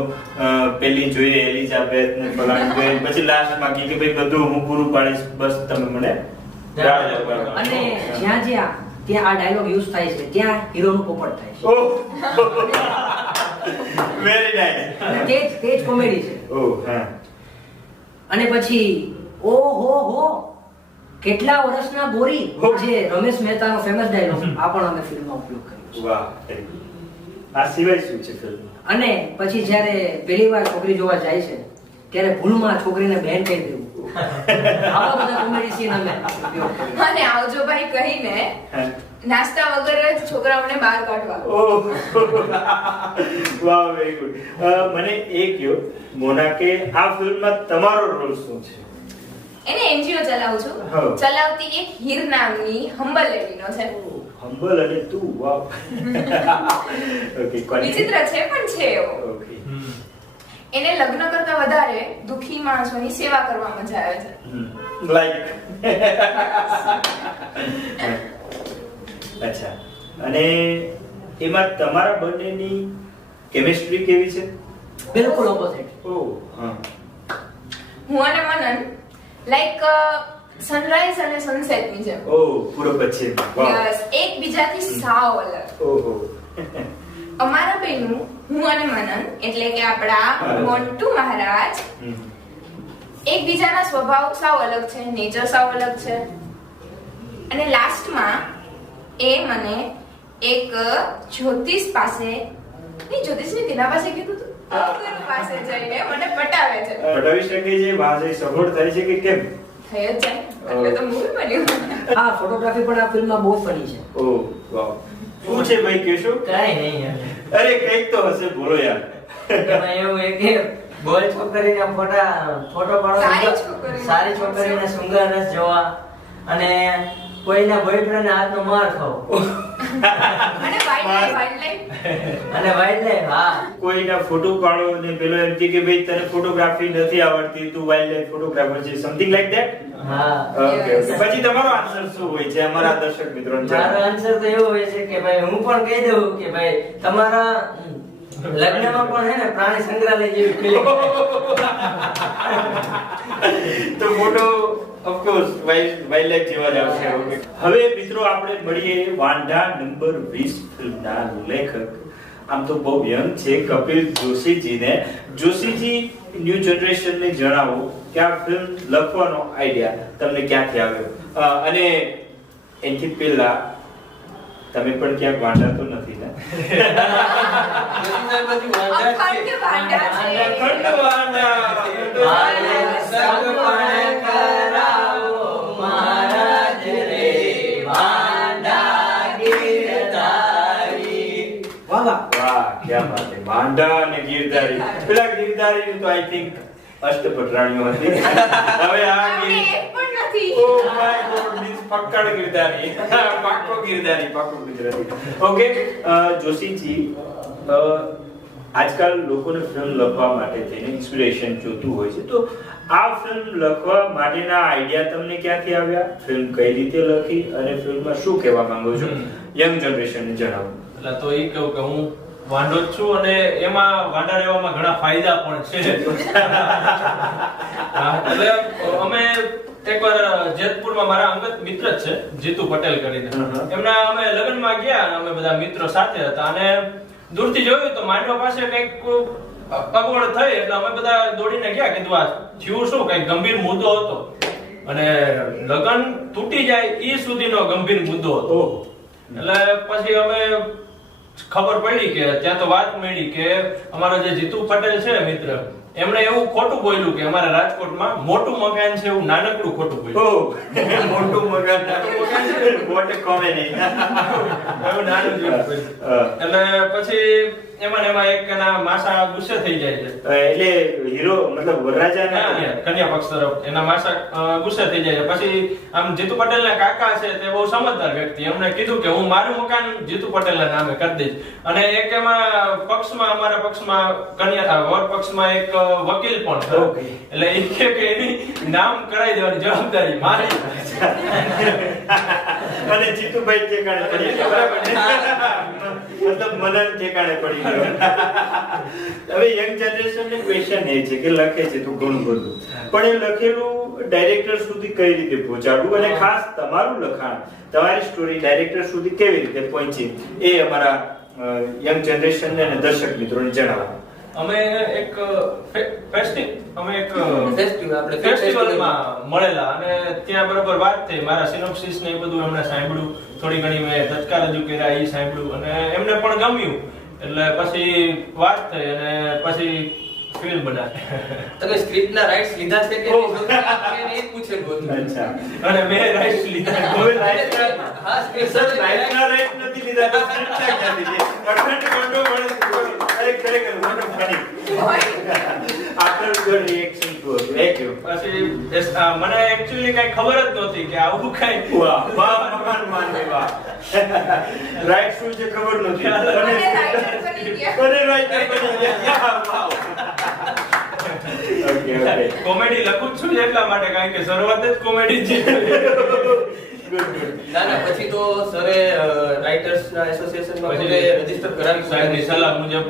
પેલી જોઈએ એલિઝાબેથ ને ફલાણી જોઈએ, પછી લાસ્ટમાં કે ભાઈ બધું હું પૂરું પાડીશ, બસ તમે મને અને જ્યાં ત્યાં આ ડાયલોગ યુઝ થાય છે, ત્યાં હીરોનું પોપટ થાય છે. ઓહ વેરી નાઇસ. અને તે જ કોમેડી છે. ઓહ હા. અને પછી ઓહો હો કેટલા વર્ષના ગોરી, જે રમેશ મહેતાનો ફેમસ ડાયલોગ, આ પણ અમે ફિલ્મમાં ઉપયોગ કર્યો છે. વાહ. આ સિવાય શું છે ફિલ્મ? અને પછી જ્યારે પહેલી વાર છોકરી જોવા જાય છે ત્યારે ભૂલમાં છોકરીને બહેન કહી દેવું. આવા બધા કોમેડી સીન અમે ઉપયોગ કર્યો. અને આવજો ભાઈ કહીને નાસ્તા વગર જ છોકરાઓને બહાર કાઢવા. ઓહ વાહ વેરી ગુડ. મને એ કહો મોના કે આ ફિલ્મમાં તમારો રોલ શું છે? એને એનજીઓ ચલાવું છું. હા. ચલાવતી એક હીર નામની હમ્બલ લેડીનો છે. હમ્બલ અને તું વાવ. ઓકે વિચિત્ર છે પણ છે એવો. ઓકે. એને લગ્ન કરતા વધારે દુખી માણસોની સેવા કરવા મજા આવે છે. લાઈક અચ્છા. અને એમાં તમારા બંનેની કેમિસ્ટ્રી કેવી છે? બિલકુલ ઓપોઝિટ. ઓહ હા. હું અને મનન લાઈક સનરાઈઝ અને સનસેટ ની જેમ. ઓહ પૂરો પશ્ચિમ. વાહ. યસ, એકબીજાથી સાવ અલગ. ઓહો. અમારા બેનું હું અને મનન એટલે કે આપણા મોન્ટુ મહારાજ એકબીજાના સ્વભાવ સાવ અલગ છે, નેચર સાવ અલગ છે. અને લાસ્ટમાં એ મને એક જ્યોતિષ પાસે નહીં, જ્યોતિષને તેના પાસે કીધું હતું, ગુરુ પાસે જઈને મને પટાવે છે. પટાવી શકે છે? વાજે સપોર્ટ થાય છે કે કેમ? થઈ જ જાય એટલે તો મૂવી બન્યું. હા, ફોટોગ્રાફી પણ આ ફિલ્મમાં બહુ ફની છે. ઓહ વાહ. શું છે ભાઈ કહેશો? કઈ નહીં યાર. અરે કઈક તો હશે, બોલો યાર. એમાં એવું એક કે બોલ છોકરીના ફોટો પાડો, સારી છોકરીને સુંદર રસ જોવા અને કોઈના બોયફ્રેન્ડ હાથનો માર ખાવો અને વાઇલ્ડ લાઈફ. હા, કોઈના ફોટો પાડો ને પેલો એમ કહે કે ભાઈ તને ફોટોગ્રાફી નથી આવડતી, તું વાઇલ્ડ લાઈફ ફોટોગ્રાફર છે, સમથિંગ લાઈક ધેટ. હા. Okay okay. પછી તમારો આન્સર શું હોય છે અમારા દર્શક મિત્રોને? મારો આન્સર તો એવો હોય છે કે ભાઈ હું પણ કહી દઉં કે ભાઈ તમારા લગ્નમાં પણ હે ને પ્રાણી સંગ્રહાલય જેવી ફિલ્મ. તો photo of course wild life જેવા જ આવશે. ઓકે. હવે મિત્રો આપણે મળીએ વાંઢા નંબર 20 ફિલ્મના લેખક. આમ તો બહુ યંગ છે, કપિલ જોશીજીને. જોશીજી, ન્યૂ જનરેશનને જણાવો કે આ ફિલ્મ લખવાનો આઈડિયા તમને ક્યાંથી આવ્યો? અને એથી પહેલા તમે પણ ક્યાંક વાંઢા તો નથી ને? અખંડ વાંઢા છે. અખંડ વાંઢા. વાહ વાહ. વાહ ક્યાં વાત છે. વાંઢા અને ગીરધારી. પેલા ગીરધારી તો આઈ થિંક અષ્ટપટરાણીઓ હતી. હવે આ આપણે એક પણ નથી. ઓ માય ગોડ, મીન્સ પક્કડ ગીરધારી. પાક્કો ગીરધારી, પાક્કો ગુજરાતી. ઓકે જોશીજી, આજકાલ લોકોને ફિલ્મ લખવા માટે થઈને ઇન્સ્પિરેશન જોતું હોય છે, તો આ ફિલ્મ લખવા માટેના આઈડિયા તમને ક્યાંથી આવ્યા? ફિલ્મ કઈ રીતે લખી અને ફિલ્મમાં શું કહેવા માંગો છો યંગ જનરેશનને જણાવો. એટલે તો એ કહું કે હું વાંઢો જ છું અને એમાં વાંઢા રહેવામાં ઘણા ફાયદા પણ છે. એટલે અમે એકવાર જેતપુરમાં મારા અંગત મિત્ર જ છે, જીતુ પટેલ કરીને, એમના અમે લગ્નમાં ગયા અને અમે બધા મિત્રો સાથે હતા અને દૂરથી જોયું તો માંડવા પાસે કઈક અગવડ થઈ એટલે અમે બધા દોડીને ગયા, કીધું આ થયું શું, કઈક ગંભીર મુદ્દો હતો અને લગ્ન તૂટી જાય એ સુધીનો ગંભીર મુદ્દો હતો. એટલે પછી અમે ખબર પડી કે ત્યાં તો વાત મળી કે અમારો જે જીતુ પટેલ છે મિત્ર, એમણે એવું ખોટું બોલ્યું કે અમારા રાજકોટમાં મોટું મકાન છે એવું નાનકડું ખોટું બોલ્યું. મોટું મકાન વોટ કોમે નહીં એવું નાનું જેવું બોલ્યું. એટલે પછી એમાં એક એના માસા ગુસ્સે થઈ જાય છે. એટલે હીરો મતલબ વરરાજા કન્યા પક્ષ તરફ એના માસા ગુસ્સે થઈ જાય છે. પછી આમ જીતુ પટેલ ના કાકા છે તે બહુ સમજદાર વ્યક્તિ, એમણે કીધું કે હું મારું મકાન જીતુ પટેલ ના નામે કરી દઈશ. અને એક એમાં પક્ષમાં અમારા પક્ષમાં કન્યા વર પક્ષમાં એક વકીલ પણ છે, એટલે એ કે એની નામ કરાવી દેવાની જવાબદારી મારી. અને જીતુભાઈ તે કારણે બરાબર મતલબ મને ઠેકાણે પડી ગયો. હવે યંગ જનરેશન ને ક્વેશ્ચન એ છે કે લખે છે તો ઘણું બધું, પણ એ લખેલું ડાયરેક્ટર સુધી કઈ રીતે પહોંચાડવું અને ખાસ તમારું લખાણ, તમારી સ્ટોરી ડાયરેક્ટર સુધી કેવી રીતે પહોંચી, એ અમારા યંગ જનરેશન ને અને દર્શક મિત્રોને જણાવો. અમે એક ફેસ્ટિવલમાં મળેલા અને ત્યાં બરોબર વાત થઈ, મારા સિનોપ્સિસ ને એ બધું એમણે સાંભળ્યું, થોડી ઘણી મેં તત્કાલ રજૂ કર્યા એ સાંભળ્યું અને એમને પણ ગમ્યું, એટલે પછી વાત થઈ અને પછી ફિલ્મ બનાવી. તમે સ્ક્રિપ્ટના રાઇટ્સ લીધા છે કે નહીં એ પૂછેલું હતું. અચ્છા, અને મેં રાઇટ્સ લીધા. હવે રાઈટ હા સર રાઈટના રાઈટ નથી લીધા તો સ્ક્રિપ્ટ ક્યાંથી લે? અખંડ કાંડો મળે અરે ખરેખર મને funny after good reaction to એ કયો પછી મને એક્ચ્યુઅલી કઈ ખબર જ નહોતી કે આવું કઈ. વાહ વાહ મહાન માનવી વાહ. રાઈટ શું છે ખબર નથી મને રાઇટર બની ગયા. અને રાઈટર બની ગયા. વાવ. ઓકે ઓકે કોમેડી લખું જ છું એટલા માટે, કારણ કે શરૂઆત જ કોમેડી છે. Good good. ના ના, પછી તો સરે રાઇટર્સના એસોસિએશનમાં પછી પોતે રજીસ્ટર કરાવી સાહેબની સલાહ મુજબ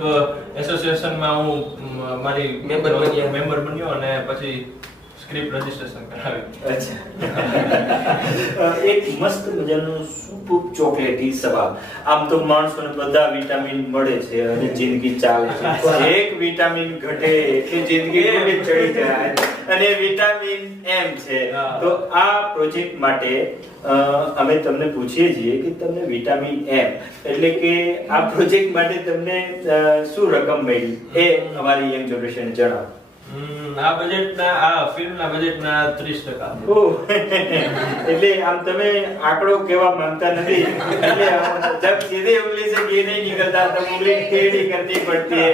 એસોસિએશનમાં હું મારી મેમ્બર બન્યો અને પછી સ્ક્રિપ્ટ રજીસ્ટ્રેશન કરાવ્યું. અચ્છા. એક મસ્ત મજાનું સુપર ચોકલેટી સવાલ. આમ તો માણસોને બધા વિટામિન મળે છે અને જિંદગી ચાલે છે, એક વિટામિન ઘટે એટલે જિંદગી ઘોડે ચડી જાય અને વિટામિન એમ છે. તો આ પ્રોજેક્ટ માટે અમે તમને પૂછીએ છીએ કે તમને વિટામિન એમ એટલે કે આ પ્રોજેક્ટ માટે તમને શું રકમ મળી, એ અમારી યંગ જનરેશન જણાવો. આ બજેટના આ ફિલ્મના બજેટના 30%. ઓહ, એટલે આમ તમે આંકડો કેવા માંગતા નથી, એટલે જબ સીધે उंगली से घी नहीं निकलता तो उंगली टेढ़ी करनी पड़ती है.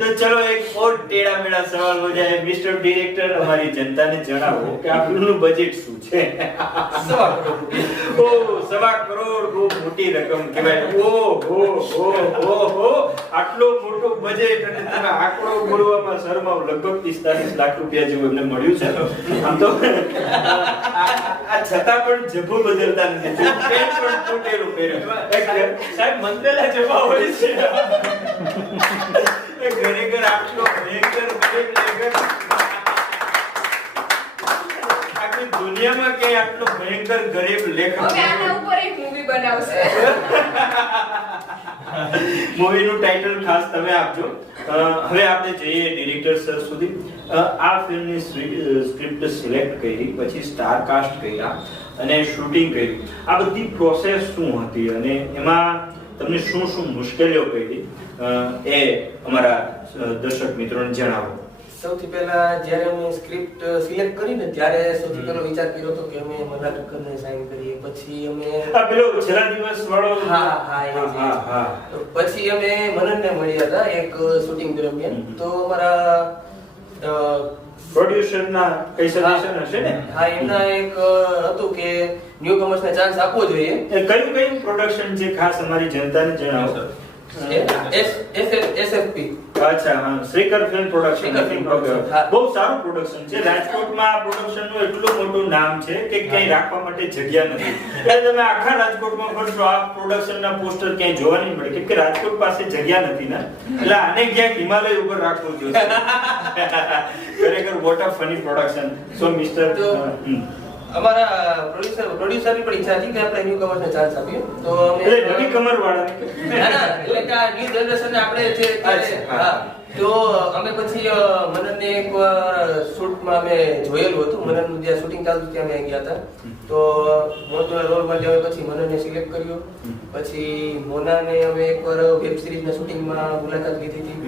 तो चलो एक और टेढ़ा मेढ़ा सवाल हो जाए. मिस्टर ડાયરેક્ટર, અમારી જનતાને જણાવો કે આ ફિલ્મનું બજેટ શું છે? 1.25 કરોડ. બહુ મોટી રકમ કહેવાય. ઓહો, આટલો મોટો બજેટ અને તમે આંકડો બોલવામાં શરમાવ. લગભગ 45 લાખ રૂપિયા જેવું એમને મળ્યું છે. આમ તો આ છતાં પણ જભો બદલતા નથી, પેન્ટ પણ તૂટેલું પહેર્યું. સાહેબ મંદેલા જેવા હોય છે. ખરેખર આટલો ભયંકર ગરીબ લેખક આખી દુનિયામાં કે આટલો ભયંકર ગરીબ લેખક. હવે આના ઉપર એક મૂવી બનાવશે. મૂવીનું ટાઇટલ ખાસ તમે આપજો. હવે આપણે જઈએ ડિરેક્ટર સર સુધી. આ ફિલ્મની સ્ક્રિપ્ટ સિલેક્ટ કરી, પછી સ્ટાર કાસ્ટ કર્યા અને શૂટિંગ કર્યું. આ બધી પ્રોસેસ શું હતી અને એમાં તમને શું શું મુશ્કેલીઓ પડી, એ અમારા દર્શક મિત્રોને જણાવો. સૌથી પહેલા જ્યારે અમે સ્ક્રિપ્ટ સિલેક્ટ કરીને ત્યારે સૌથી પહેલો વિચાર કર્યો હતો કે અમે મલ્હાર ઠક્કરને સાઈન કરીએ. પછી અમે આ પેલો છેલ્લા દિવસ વાળો. હા એ જ. હા. પછી અમે મનનને મળ્યા હતા એક શૂટિંગ દરમિયાન. તો અમારા પ્રોડ્યુસરના કઈ સજેશન હશે ને? હા, એમના એક હતું કે ન્યુ કમર્સને ચાન્સ આપવો જોઈએ. એ કયું પ્રોડક્શન છે ખાસ અમારી જનતાને જણાવો. SFP. અચ્છા, હા, Shrikar film production. Shrikar film production. હા. બહુ સારું પ્રોડક્શન છે. રાજકોટમાં આ પ્રોડક્શનનું એટલું મોટું નામ છે કે ક્યાંય રાખવા માટે જગ્યા નથી. એટલે તમે આખા રાજકોટમાં ફરશો, આ પ્રોડક્શનના પોસ્ટર ક્યાંય જોવા નહીં મળે, કેમ કે રાજકોટ પાસે જગ્યા નથી ને. એટલે આને ક્યાંક હિમાલય ઉપર રાખવું જોઈએ. ખરેખર what a funny production. So mister અમારા પ્રોડ્યુસરની પણ ઈચ્છા હતી કે આપણે ન્યુ કમર્સને ચાન્સ આપીએ. તો અમે એટલે નવી કમર વાળાને ના એટલે કે આ ન્યુ જનરેશનને આપણે જે હા. તો અમે પછી મનનને એકવાર શૂટમાં અમે જોયેલું હતું. મનનનું જ્યાં શૂટિંગ ચાલતું ત્યાં અમે ગયા હતા. તો મોટો રોલ માટે અમે પછી મનનને સિલેક્ટ કર્યો. પછી મોનાને અમે એકવાર વેબ સિરીઝના શૂટિંગમાં મુલાકાત લીધી હતી.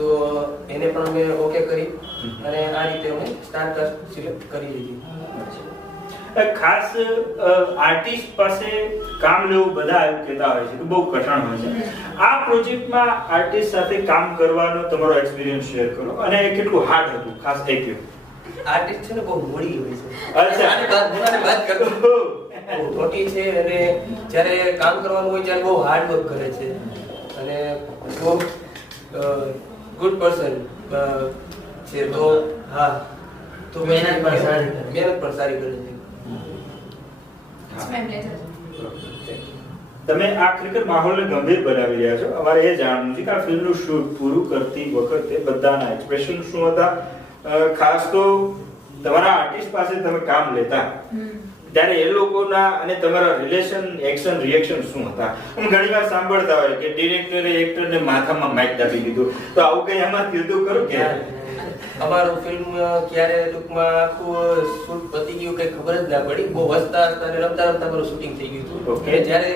તો એને પણ અમે ઓકે કરી અને આ રીતે અમે સ્ટાર કાસ્ટ સિલેક્ટ કરી લીધી. ખાસ આર્ટિસ્ટ પાસે કામ લેવું બધા એવું કહેતા હોય છે કે બહુ કઠણ હોય છે. આ પ્રોજેક્ટમાં આર્ટિસ્ટ સાથે કામ કરવાનો તમારો એક્સપિરિયન્સ શેર કરો અને એ કેટલું હાર્ડ હતું, ખાસ એ કહો. આર્ટિસ્ટ છે ને બહુ મોડી હોય છે. અચ્છા, આની વાત કરતો મોટી છે અને જ્યારે કામ કરવાનું હોય ત્યારે બહુ હાર્ડ વર્ક કરે છે અને બહુ ગુડ પર્સન છે. તો હા, તો મહેનત પણ સારી કરે છે. તમે આ ખરેખર માહોલને ગંભીર બનાવી રહ્યા છો. અમારે એ જાણવું છે કે આ ફિલ્મનું શૂટ પૂરું કરતી વખતે બધાના એક્સપ્રેશન શું હતા, ખાસ તો તમારા આર્ટિસ્ટ પાસે તમે કામ લેતા ત્યારે એ લોકોના અને તમારા રિલેશન, એક્શન, રિએક્શન શું હતા? અમે ઘણી વાર સાંભળતા હોય કે ડિરેક્ટરે એક્ટરને માથામાં માઇક દાબી દીધું, તો આવું કઈ આમાં કીધું ખરું કે અમારું ફિલ્મ ક્યારે ટૂંકમાં આખું શૂટ પતી ગયું કઈ ખબર જ ના પડી. બહુ હસતા હસતા અને રમતા રમતા મારું શૂટિંગ થઈ ગયું હતું. Okay. જ્યારે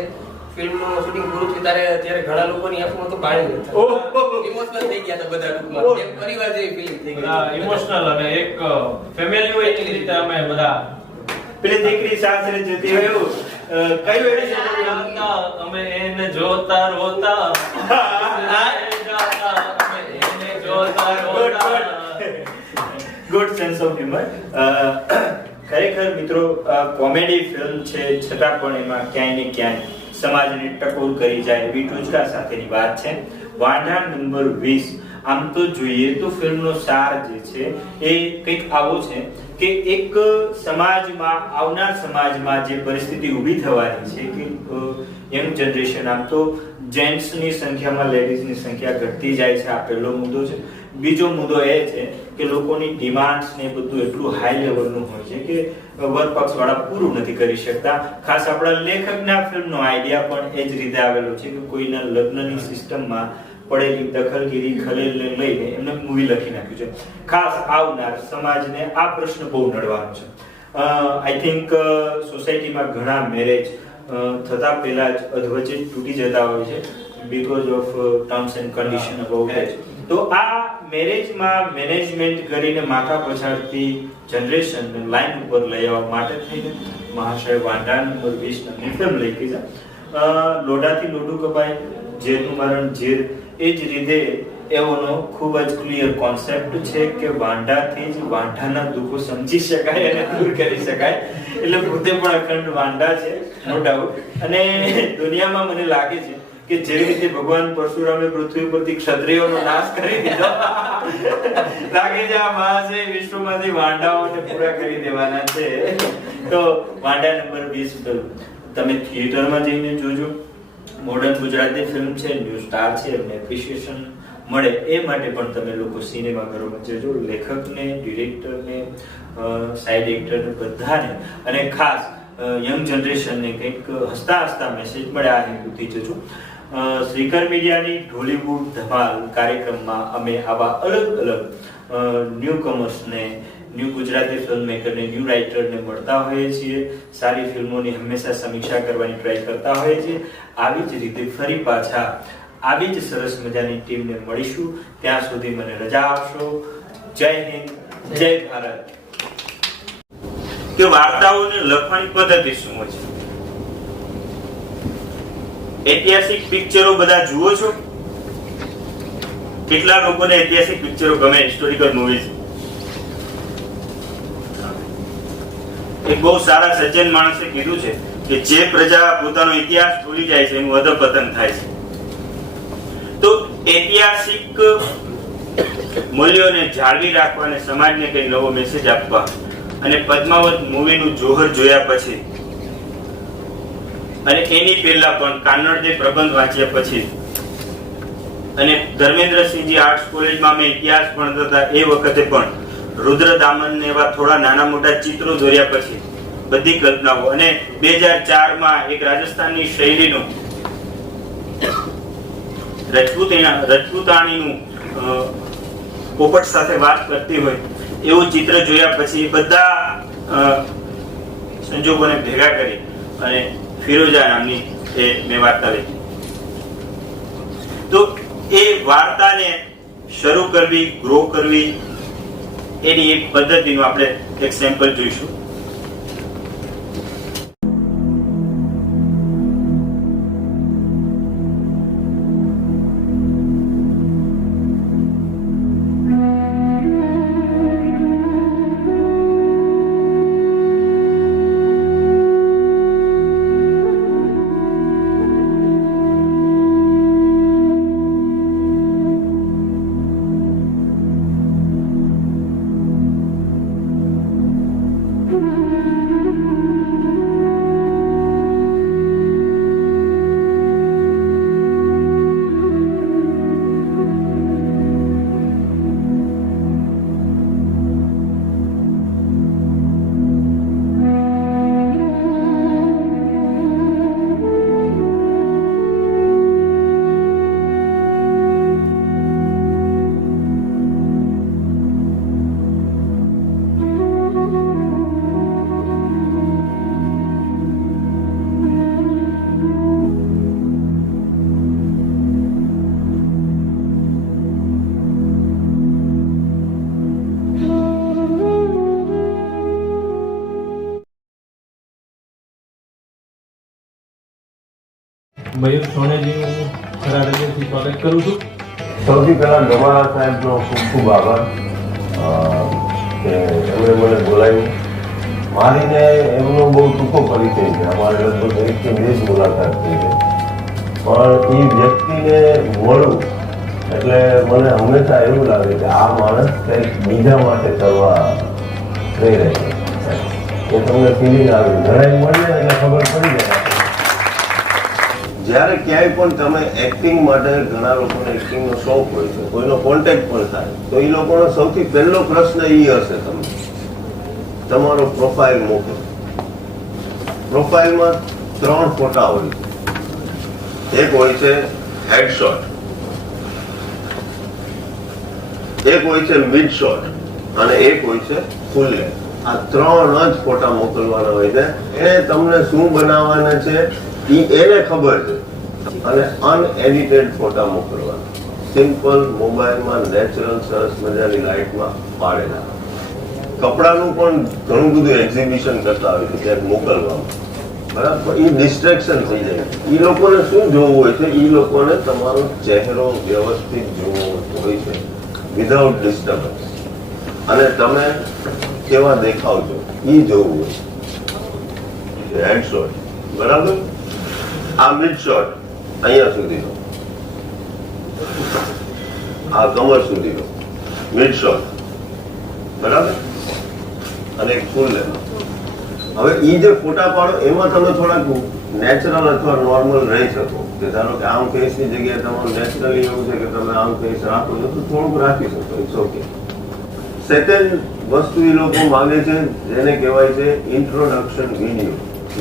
ફિલ્મનું શૂટિંગ પૂરું થયું ત્યારે ઘણા લોકોની આંખમાં તો પાણી હતા. ઇમોશનલ થઈ ગયા હતા બધા ટૂંકમાં. એક પરિવાર જેવી ફિલિંગ થઈ ગઈ. ઇમોશનલ અને એક ફેમિલી હોય એ રીતે અમે બધા પેલી દીકરી સાસરે જતી હોય એવું કયું એડિશન અમે એને જોતા રોતા ગુડ સેન્સ ઓફ હ્યુમર. ખરેખર મિત્રો કોમેડી ફિલ્મ છે છતાં પણ એમાં ક્યાંય ને ક્યાંય સમાજને ટકોર કરી જાય એવી ટૂચકા સાથેની વાત છે. વાંઢા નંબર 20 આમ તો જોઈએ તો ફિલ્મનો સાર જે છે એ કંઈક આવો છે કે એક સમાજમાં, આવનાર સમાજમાં જે પરિસ્થિતિ ઊભી થવાની છે કે યંગ જનરેશન, આમ તો જેન્ટ્સની સંખ્યામાં લેડીઝની સંખ્યા ઘટતી જાય છે, આ પહેલો મુદ્દો છે. બીજો મુદ્દો એ છે કે લોકોની ડિમાન્ડ્સ ને બધું એટલું હાઈ લેવલનું હોય છે કે વરપક્ષ વાળા પૂરું નથી કરી શકતા. ખાસ આપણા લેખકના ફિલ્મનો આઈડિયા પણ એ જ રીતે આવેલો છે કે કોઈના લગ્નની સિસ્ટમમાં પડેલી દખલગીરી, ખલેલને લઈને એમને મૂવી લખી નાખ્યું છે. ખાસ આવનાર સમાજને આ પ્રશ્ન બહુ નડવાનો છે. આઈ થિંક સોસાયટીમાં ઘણા મેરેજ થતા પહેલા જ અધવચ્ચે તૂટી જતા હોય છે because of terms and condition about age. તો આ મેરેજમાં મેનેજમેન્ટ કરીને માથા પછાડતી જનરેશનને લાઈન ઉપર લઈ આવવા માટે થઈને મહાશય વાંઢા નંબર 20 ની ફિલ્મ લખી છે. લોઢાથી લોઢું કપાય, ઝેરનું મારણ ઝેર, એ જ રીતે એઓનો ખૂબ જ ક્લિયર કોન્સેપ્ટ છે કે વાંઢાથી જ વાંઢાના દુઃખો સમજી શકાય અને દૂર કરી શકાય. એટલે પોતે પણ અખંડ વાંઢા છે, નો ડાઉટ. અને દુનિયામાં મને લાગે છે કે જેવી રીતે ભગવાન પરશુરામે પૃથ્વી પરથી ક્ષત્રિયોનો નાશ કરી દીધો, લાગે છે આ મહાશય વિશ્વમાંથી વાંઢાઓને પૂરા કરી દેવાના છે. તો વાંઢા નંબર 20 તમે થિયેટરમાં જઈને જોજો. મોડર્ન ગુજરાતી ફિલ્મ છે, ન્યૂ સ્ટાર છે, એમને એપ્રિશિએશન મળે એ માટે પણ તમે લોકો સિનેમાઘરોમાં જજો. લેખકને, ડિરેક્ટરને, સાઇડ એક્ટરને બધાને, અને ખાસ યંગ જનરેશનને કંઈક હસતા હસતા મેસેજ મળે આ હેતુથી જજો. શ્રીકર મીડિયાની ઢોલીવુડ ધમાલ કાર્યક્રમમાં અમે આવા અલગ અલગ ન્યૂ કમર્સને, ન્યૂ ગુજરાતી ફિલ્મ મેકરને, ન્યૂ રાઇટરને મળતા હોઈએ છીએ. સારી ફિલ્મોની હંમેશા સમીક્ષા કરવાની ટ્રાય કરતા હોઈએ છીએ. આવી જ રીતે ફરી પાછા આવી જ સરસ મજાની ટીમને મળીશું. ત્યાં સુધી મને રજા આપશો. જય હિન્દ, જય ભારત. કે વાર્તાઓને લખવાની પદ્ધતિ શું હોય છે? ઐતિહાસિક પિક્ચરો બધા જુઓ છો? કેટલા લોકોને ઐતિહાસિક પિક્ચરો ગમે, હિસ્ટોરિકલ મૂવીઝ? એક બહુ સારા સજ્જન માણસે કીધું છે કે જે પ્રજા પોતાનો ઇતિહાસ ભૂલી જાય છે એનું અધપતન થાય છે. તો ઐતિહાસિક મૂલ્યોને જાળવી રાખવા અને સમાજને કઈ નવો મેસેજ આપવા અને પદ્માવત મૂવીનું જોહર જોયા પછી અને એની પહેલા પણ કાનડ જે પ્રબંધ વાંચ્યા પછી અને ધર્મેન્દ્રસિંહજી આર્ટ્સ કોલેજમાં અમે ઇતિહાસ ભણતા હતા એ વખતે પણ રુદ્રદામન ને એવા થોડા નાના મોટા ચિત્રો દોર્યા પછી બધી કલ્પનાઓ, અને 2004 એક રાજસ્થાનની શૈલીનું રજપૂતાણીનું પોપટ સાથે વાત કરતી હોય એવું ચિત્ર જોયા પછી બધા સંજોગોને ભેગા કરી અને ફિરોજા નામની એ મેં વાર્તા લખી. તો એ વાર્તાને શરૂ કરવી, ગ્રો કરવી, એની એક પદ્ધતિનું આપણે એક સેમ્પલ જોઈશું. મયુર સોનેજીનું હું ખરા હૃદયથી સ્વાગત કરું છું. સૌથી પહેલા ગમારા સાહેબનો ખૂબ ખૂબ આભાર કે એમણે મને બોલાવ્યું. મારીને એમનો બહુ ટૂંકો પરિચય છે, અમારે લગભગ 1 કે 2 જ મુલાકાત થઈ છે, પણ એ વ્યક્તિને મળું એટલે મને હંમેશા એવું લાગે કે આ માણસ કંઈક બીજા માટે કરવા થઈ રહે છે. એ તમને ફિલિંગ આવી ઘણા મળીએ એટલે ખબર પડી જાય. જ્યારે ક્યાંય પણ તમે એક્ટિંગ માટે ઘણા લોકોને એક્ટિંગનો શોખ હોય છે, કોઈનો કોન્ટેક્ટ પણ થાય, તો એ લોકોનો સૌથી પહેલો પ્રશ્ન એ હશે તમને તમારો પ્રોફાઇલ મોકલો. પ્રોફાઇલમાં 3 ફોટા હોય છે. એક હોય છે હેડશોટ, એક હોય છે મિડ શોટ અને એક હોય છે ફૂલ લેન્થ. આ 3 જ ફોટા મોકલવાના હોય છે. એને તમને શું બનાવવાના છે એને ખબર છે, અને અનએડિટેડ ફોટા મોકલવાના. સિમ્પલ મોબાઈલમાં નેચરલ સરસ મજાની લાઇટમાં પાડેલા. કપડાનું પણ ઘણું બધું એક્ઝિબિશન કરતા હોય છે ક્યાંક મોકલવામાં, બરાબર. એ ડિસ્ટ્રેક્શન થઈ જાય. એ લોકોને શું જોવું હોય છે, એ લોકોને તમારો ચહેરો વ્યવસ્થિત જોવો હોય છે વિધાઉટ ડિસ્ટર્બન્સ, અને તમે કેવા દેખાવ છો એ જોવું હોય છે. હેડશોટ, બરાબર. આ મિડ શોટ અહીંયા સુધીનો, આ કમર સુધીનો મિડ શોટ, બરાબર, અને એક ફૂલ લેન્થ. હવે એ જે ફોટા પાડો એમાં તમે થોડાક નેચરલ અથવા નોર્મલ રહી શકો, કે ધારો કે આમ ફેસની જગ્યાએ તમારું નેચરલી એવું છે કે તમે આમ ફેસ રાખો છો તો થોડુંક રાખી શકો, ઇટ્સ ઓકે. સેકન્ડ વસ્તુ એ લોકો માંગે છે જેને કહેવાય છે इंट्रोडक्शन वीडियो.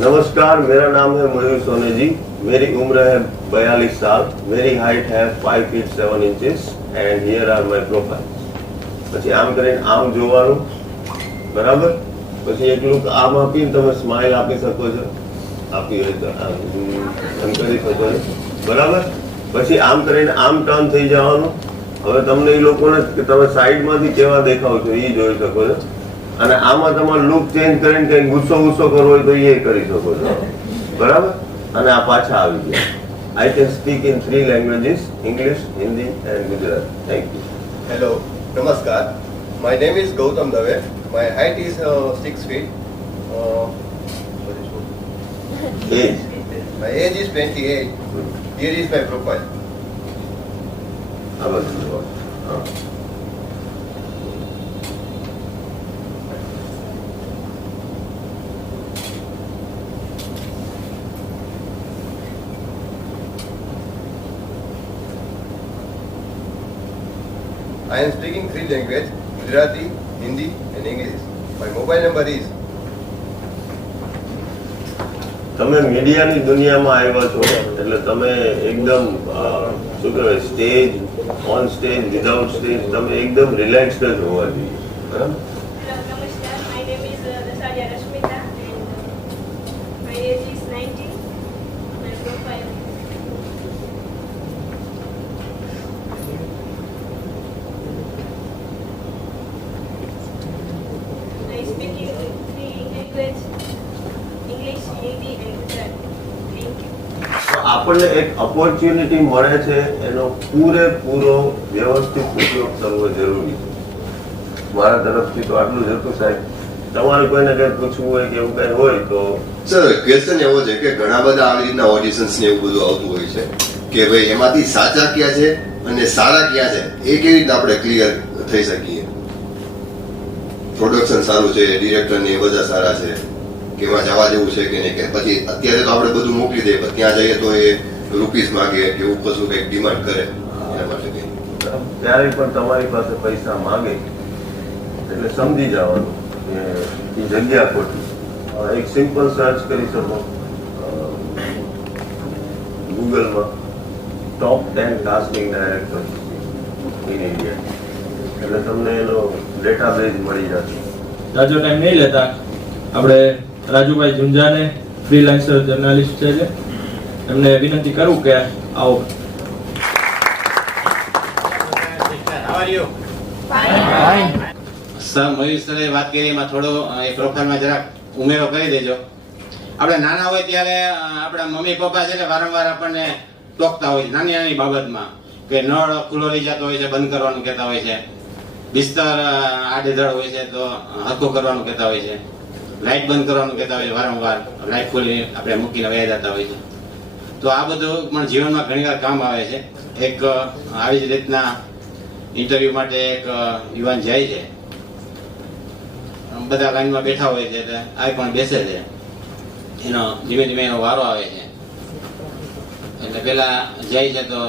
नमस्कार, मेरा नाम है मयूर सोने जी, मेरी उम्र है 42 साल, मेरी हाइट है 5 feet 7 inches and here are my profile. પછી આમ કરીને આમ જોવાનું, બરાબર. પછી એટલું આમ આપીને તમે સ્માઇલ આપી શકો છો, આપી હોય તો એમ કરી શકો છો, બરાબર. પછી આમ કરીને આમ ટર્ન થઈ જવાનું. હવે તમને એ લોકોને તમે સાઈડમાંથી કેવા દેખાવ છો એ જોઈ શકો છો, અને આમાં તમારે લુક ચેન્જ કરીને કંઈક ગુસ્સો કરવો હોય તો એ કરી શકો છો, બરાબર. અને આ પાછા આવી ગયા. I can speak in 3 languages, English, Hindi and Gujarati. Thank you. Hello, Namaskar. My name is Gautam Dave. My height is 6 feet. Age. My age is 28. Here is my profile. આ બધું જોવાનું. હા. I am speaking 3 languages, Gujarati, Hindi and English. My mobile number is તમે મીડિયાની દુનિયામાં આવ્યા છો એટલે તમે એકદમ શું કહેવાય, stage, on stage, without stage, તમે એકદમ રિલેક્સ્ડ જ હોવા જોઈએ, બરાબર. Namaskar, my name is Dasaria Rashmita and my age is 19. My profile. I speak in 3 languages, English, Hindi and Gujarati. Thank you. તો આપણને એક ઓપોર્ચ્યુનિટી મળે છે એનો પૂરેપૂરો વ્યવસ્થિત ઉપયોગ કરવો જરૂરી છે. મારા તરફથી તો આટલું જ હતું સાહેબ. તમારે કોઈને કંઈ પૂછવું હોય કે એવું કંઈ હોય તો. સર, ક્વેશ્ચન એવો છે કે ઘણા બધા આવી રીતના ઓડિશન્સ ને એવું બધું આવતું હોય છે કે ભાઈ એમાંથી સાચા ક્યાં છે અને સારા ક્યાં છે, એ કેવી રીતે આપણે ક્લિયર થઈ શકીએ? પ્રોડક્શન સારું છે, ડિરેક્ટર ને એ બધા સારા છે, કે એમાં જવા જેવું છે કે નહીં, કે પછી અત્યારે તો આપણે બધું મોકલી દઈએ પણ ત્યાં જઈએ તો એ રૂપીસ માંગે કે એવું કશું કંઈક ડિમાન્ડ કરે, એના માટે કંઈ ત્યારે પણ તમારી પાસે પૈસા માંગે એટલે સમજી જવાનું કે એ જગ્યા ખોટી. એક સિમ્પલ સર્ચ કરી શકો ગૂગલમાં, ટોપ 10 કાસ્ટિંગ ડાયરેક્ટર ઇન ઇન્ડિયા, એટલે તમને એનો ડેટાબેઝ મળી જશે. જાજો ટાઈમ નહીં લેતા આપણે રાજુભાઈ ઝુંઝાને ફ્રીલાન્સર જર્નાલિસ્ટ છે, એમને વિનંતી કરું કે આવો. સર, મયુર સરે વાત કરી એમાં થોડો એ પ્રોફાઇલમાં જરાક ઉમેરો કરી દેજો. આપણે નાના હોય ત્યારે આપણા મમ્મી પપ્પા છે ને વારંવાર આપણને ટોકતા હોય છે નાની નાની બાબતમાં, કે નળ ખુલ્લો રહી જતો હોય છે બંધ કરવાનું કહેતા હોય છે, બિસ્તર આડેધડ હોય છે તો હરખું કરવાનું કહેતા હોય છે, લાઇટ બંધ કરવાનું કહેતા હોય છે વારંવાર, લાઇટ ખોલી આપણે મૂકીને વયા જતા હોય છે. તો આ બધું પણ જીવનમાં ઘણીવાર કામ આવે છે. એક આવી જ રીતના ઇન્ટરવ્યુ માટે એક યુવાન જાય છે, બધા લાઈનમાં બેઠા હોય છે એટલે આ પણ બેસે છે, એનો ધીમે ધીમે એનો વારો આવે છે. એટલે પેલા જાય છે તો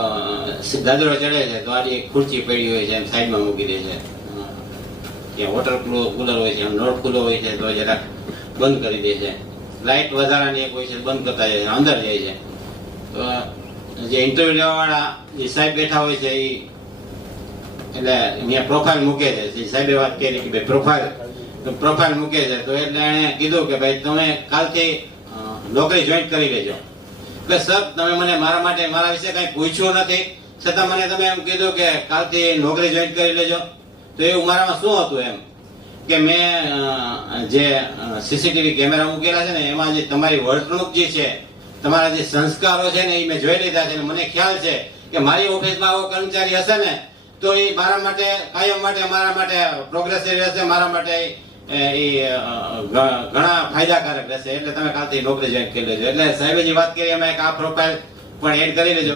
દાદરો ચડે છે તો આડી એક ખુરચી પડી હોય છે એમ સાઈડમાં મૂકી દે છે. ત્યાં વોટર કુલર હોય છે, નળ ખુલ્લો હોય છે તો જરાક બંધ કરી દે છે, લાઇટ વધારાની એક હોય છે બંધ કરતા જાય છે, અંદર જાય છે. તો જે ઇન્ટરવ્યુ લેવા વાળા જે સાહેબ બેઠા હોય છે એ એટલે અહીંયા પ્રોફાઇલ મૂકે છે. સાહેબે વાત કરી કે ભાઈ પ્રોફાઇલ મૂકે છે તો એટલે એને કીધું કે ભાઈ તમે કાલથી નોકરી જોઈન કરી લેજો. કે સર તમે મને મારા માટે મારા વિશે કઈ પૂછ્યું નથી છતાં મને તમે એમ કીધું કે કાલથી નોકરી જોઈન કરી લેજો. તો એવું મારામાં શું હતું એમ કે મેં જે સીસીટીવી કેમેરા મૂકેલા છે ને એમાં જે તમારી વર્તણૂક જે છે, તમારા જે સંસ્કારો છે ને એ મેં જોઈ લીધા છે. મને ખ્યાલ છે કે મારી ઓફિસમાં આવો કર્મચારી હશે ને તો એ મારા માટે કાયમ માટે મારા માટે પ્રોગ્રેસિવ રહેશે, મારા માટે ઘણા ફાયદાકારક રહેશે. એટલે તમે કાલથી નોકરી જોઈન કરી લેજો. એટલે સાહેબે જે વાત કરી એમાં એક આ પ્રોફાઇલ પણ એડ કરી લેજો.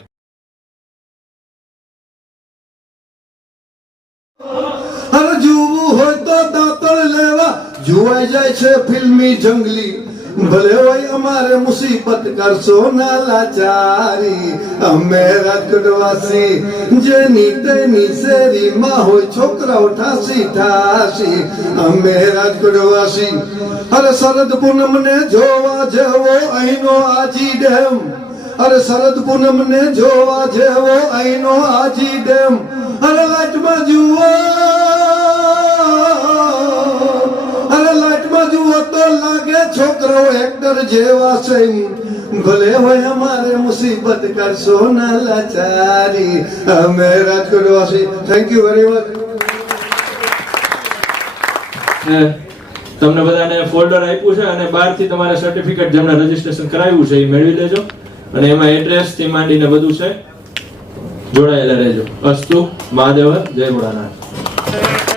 અરે જોવું હોય તો દાંતણ લેવા જોવાઈ જાય છે ફિલ્મી જંગલી. ભલે હોય અમારે મુસીબત કરશો ના લાચારી. અમે રાજકોટવાસી જેની તેની શેરીમાં હોય છોકરાઓ ઠાસી ઠાસી. અમે રાજકોટવાસી. અરે શરદ પૂનમ ને જોવા જેવો અહીંનો આજી ડેમ. અરે શરદ પૂનમ ને જોવા જેવો અહીંનો આજી ડેમ. અરે લાઈટમાં જુઓ, અરે લાઈટમાં જુઓ તો લાગે છોકરાઓ એક્ટર જેવા છે. ભલે હોય અમારે મુસીબત કરશો ના લાચારી. અમે રાજકોટવાસી. Thank you very much. તમને બધાને ફોલ્ડર આપ્યું છે અને બહારથી તમારે સર્ટિફિકેટ જેમણે રજીસ્ટ્રેશન કરાવ્યું છે એ મેળવી લેજો અને એમાં એડ્રેસ થી માંડીને બધું છે. જોડાયેલા રહેજો. અસ્તુ મહાદેવ. જય ભોળાનાથ.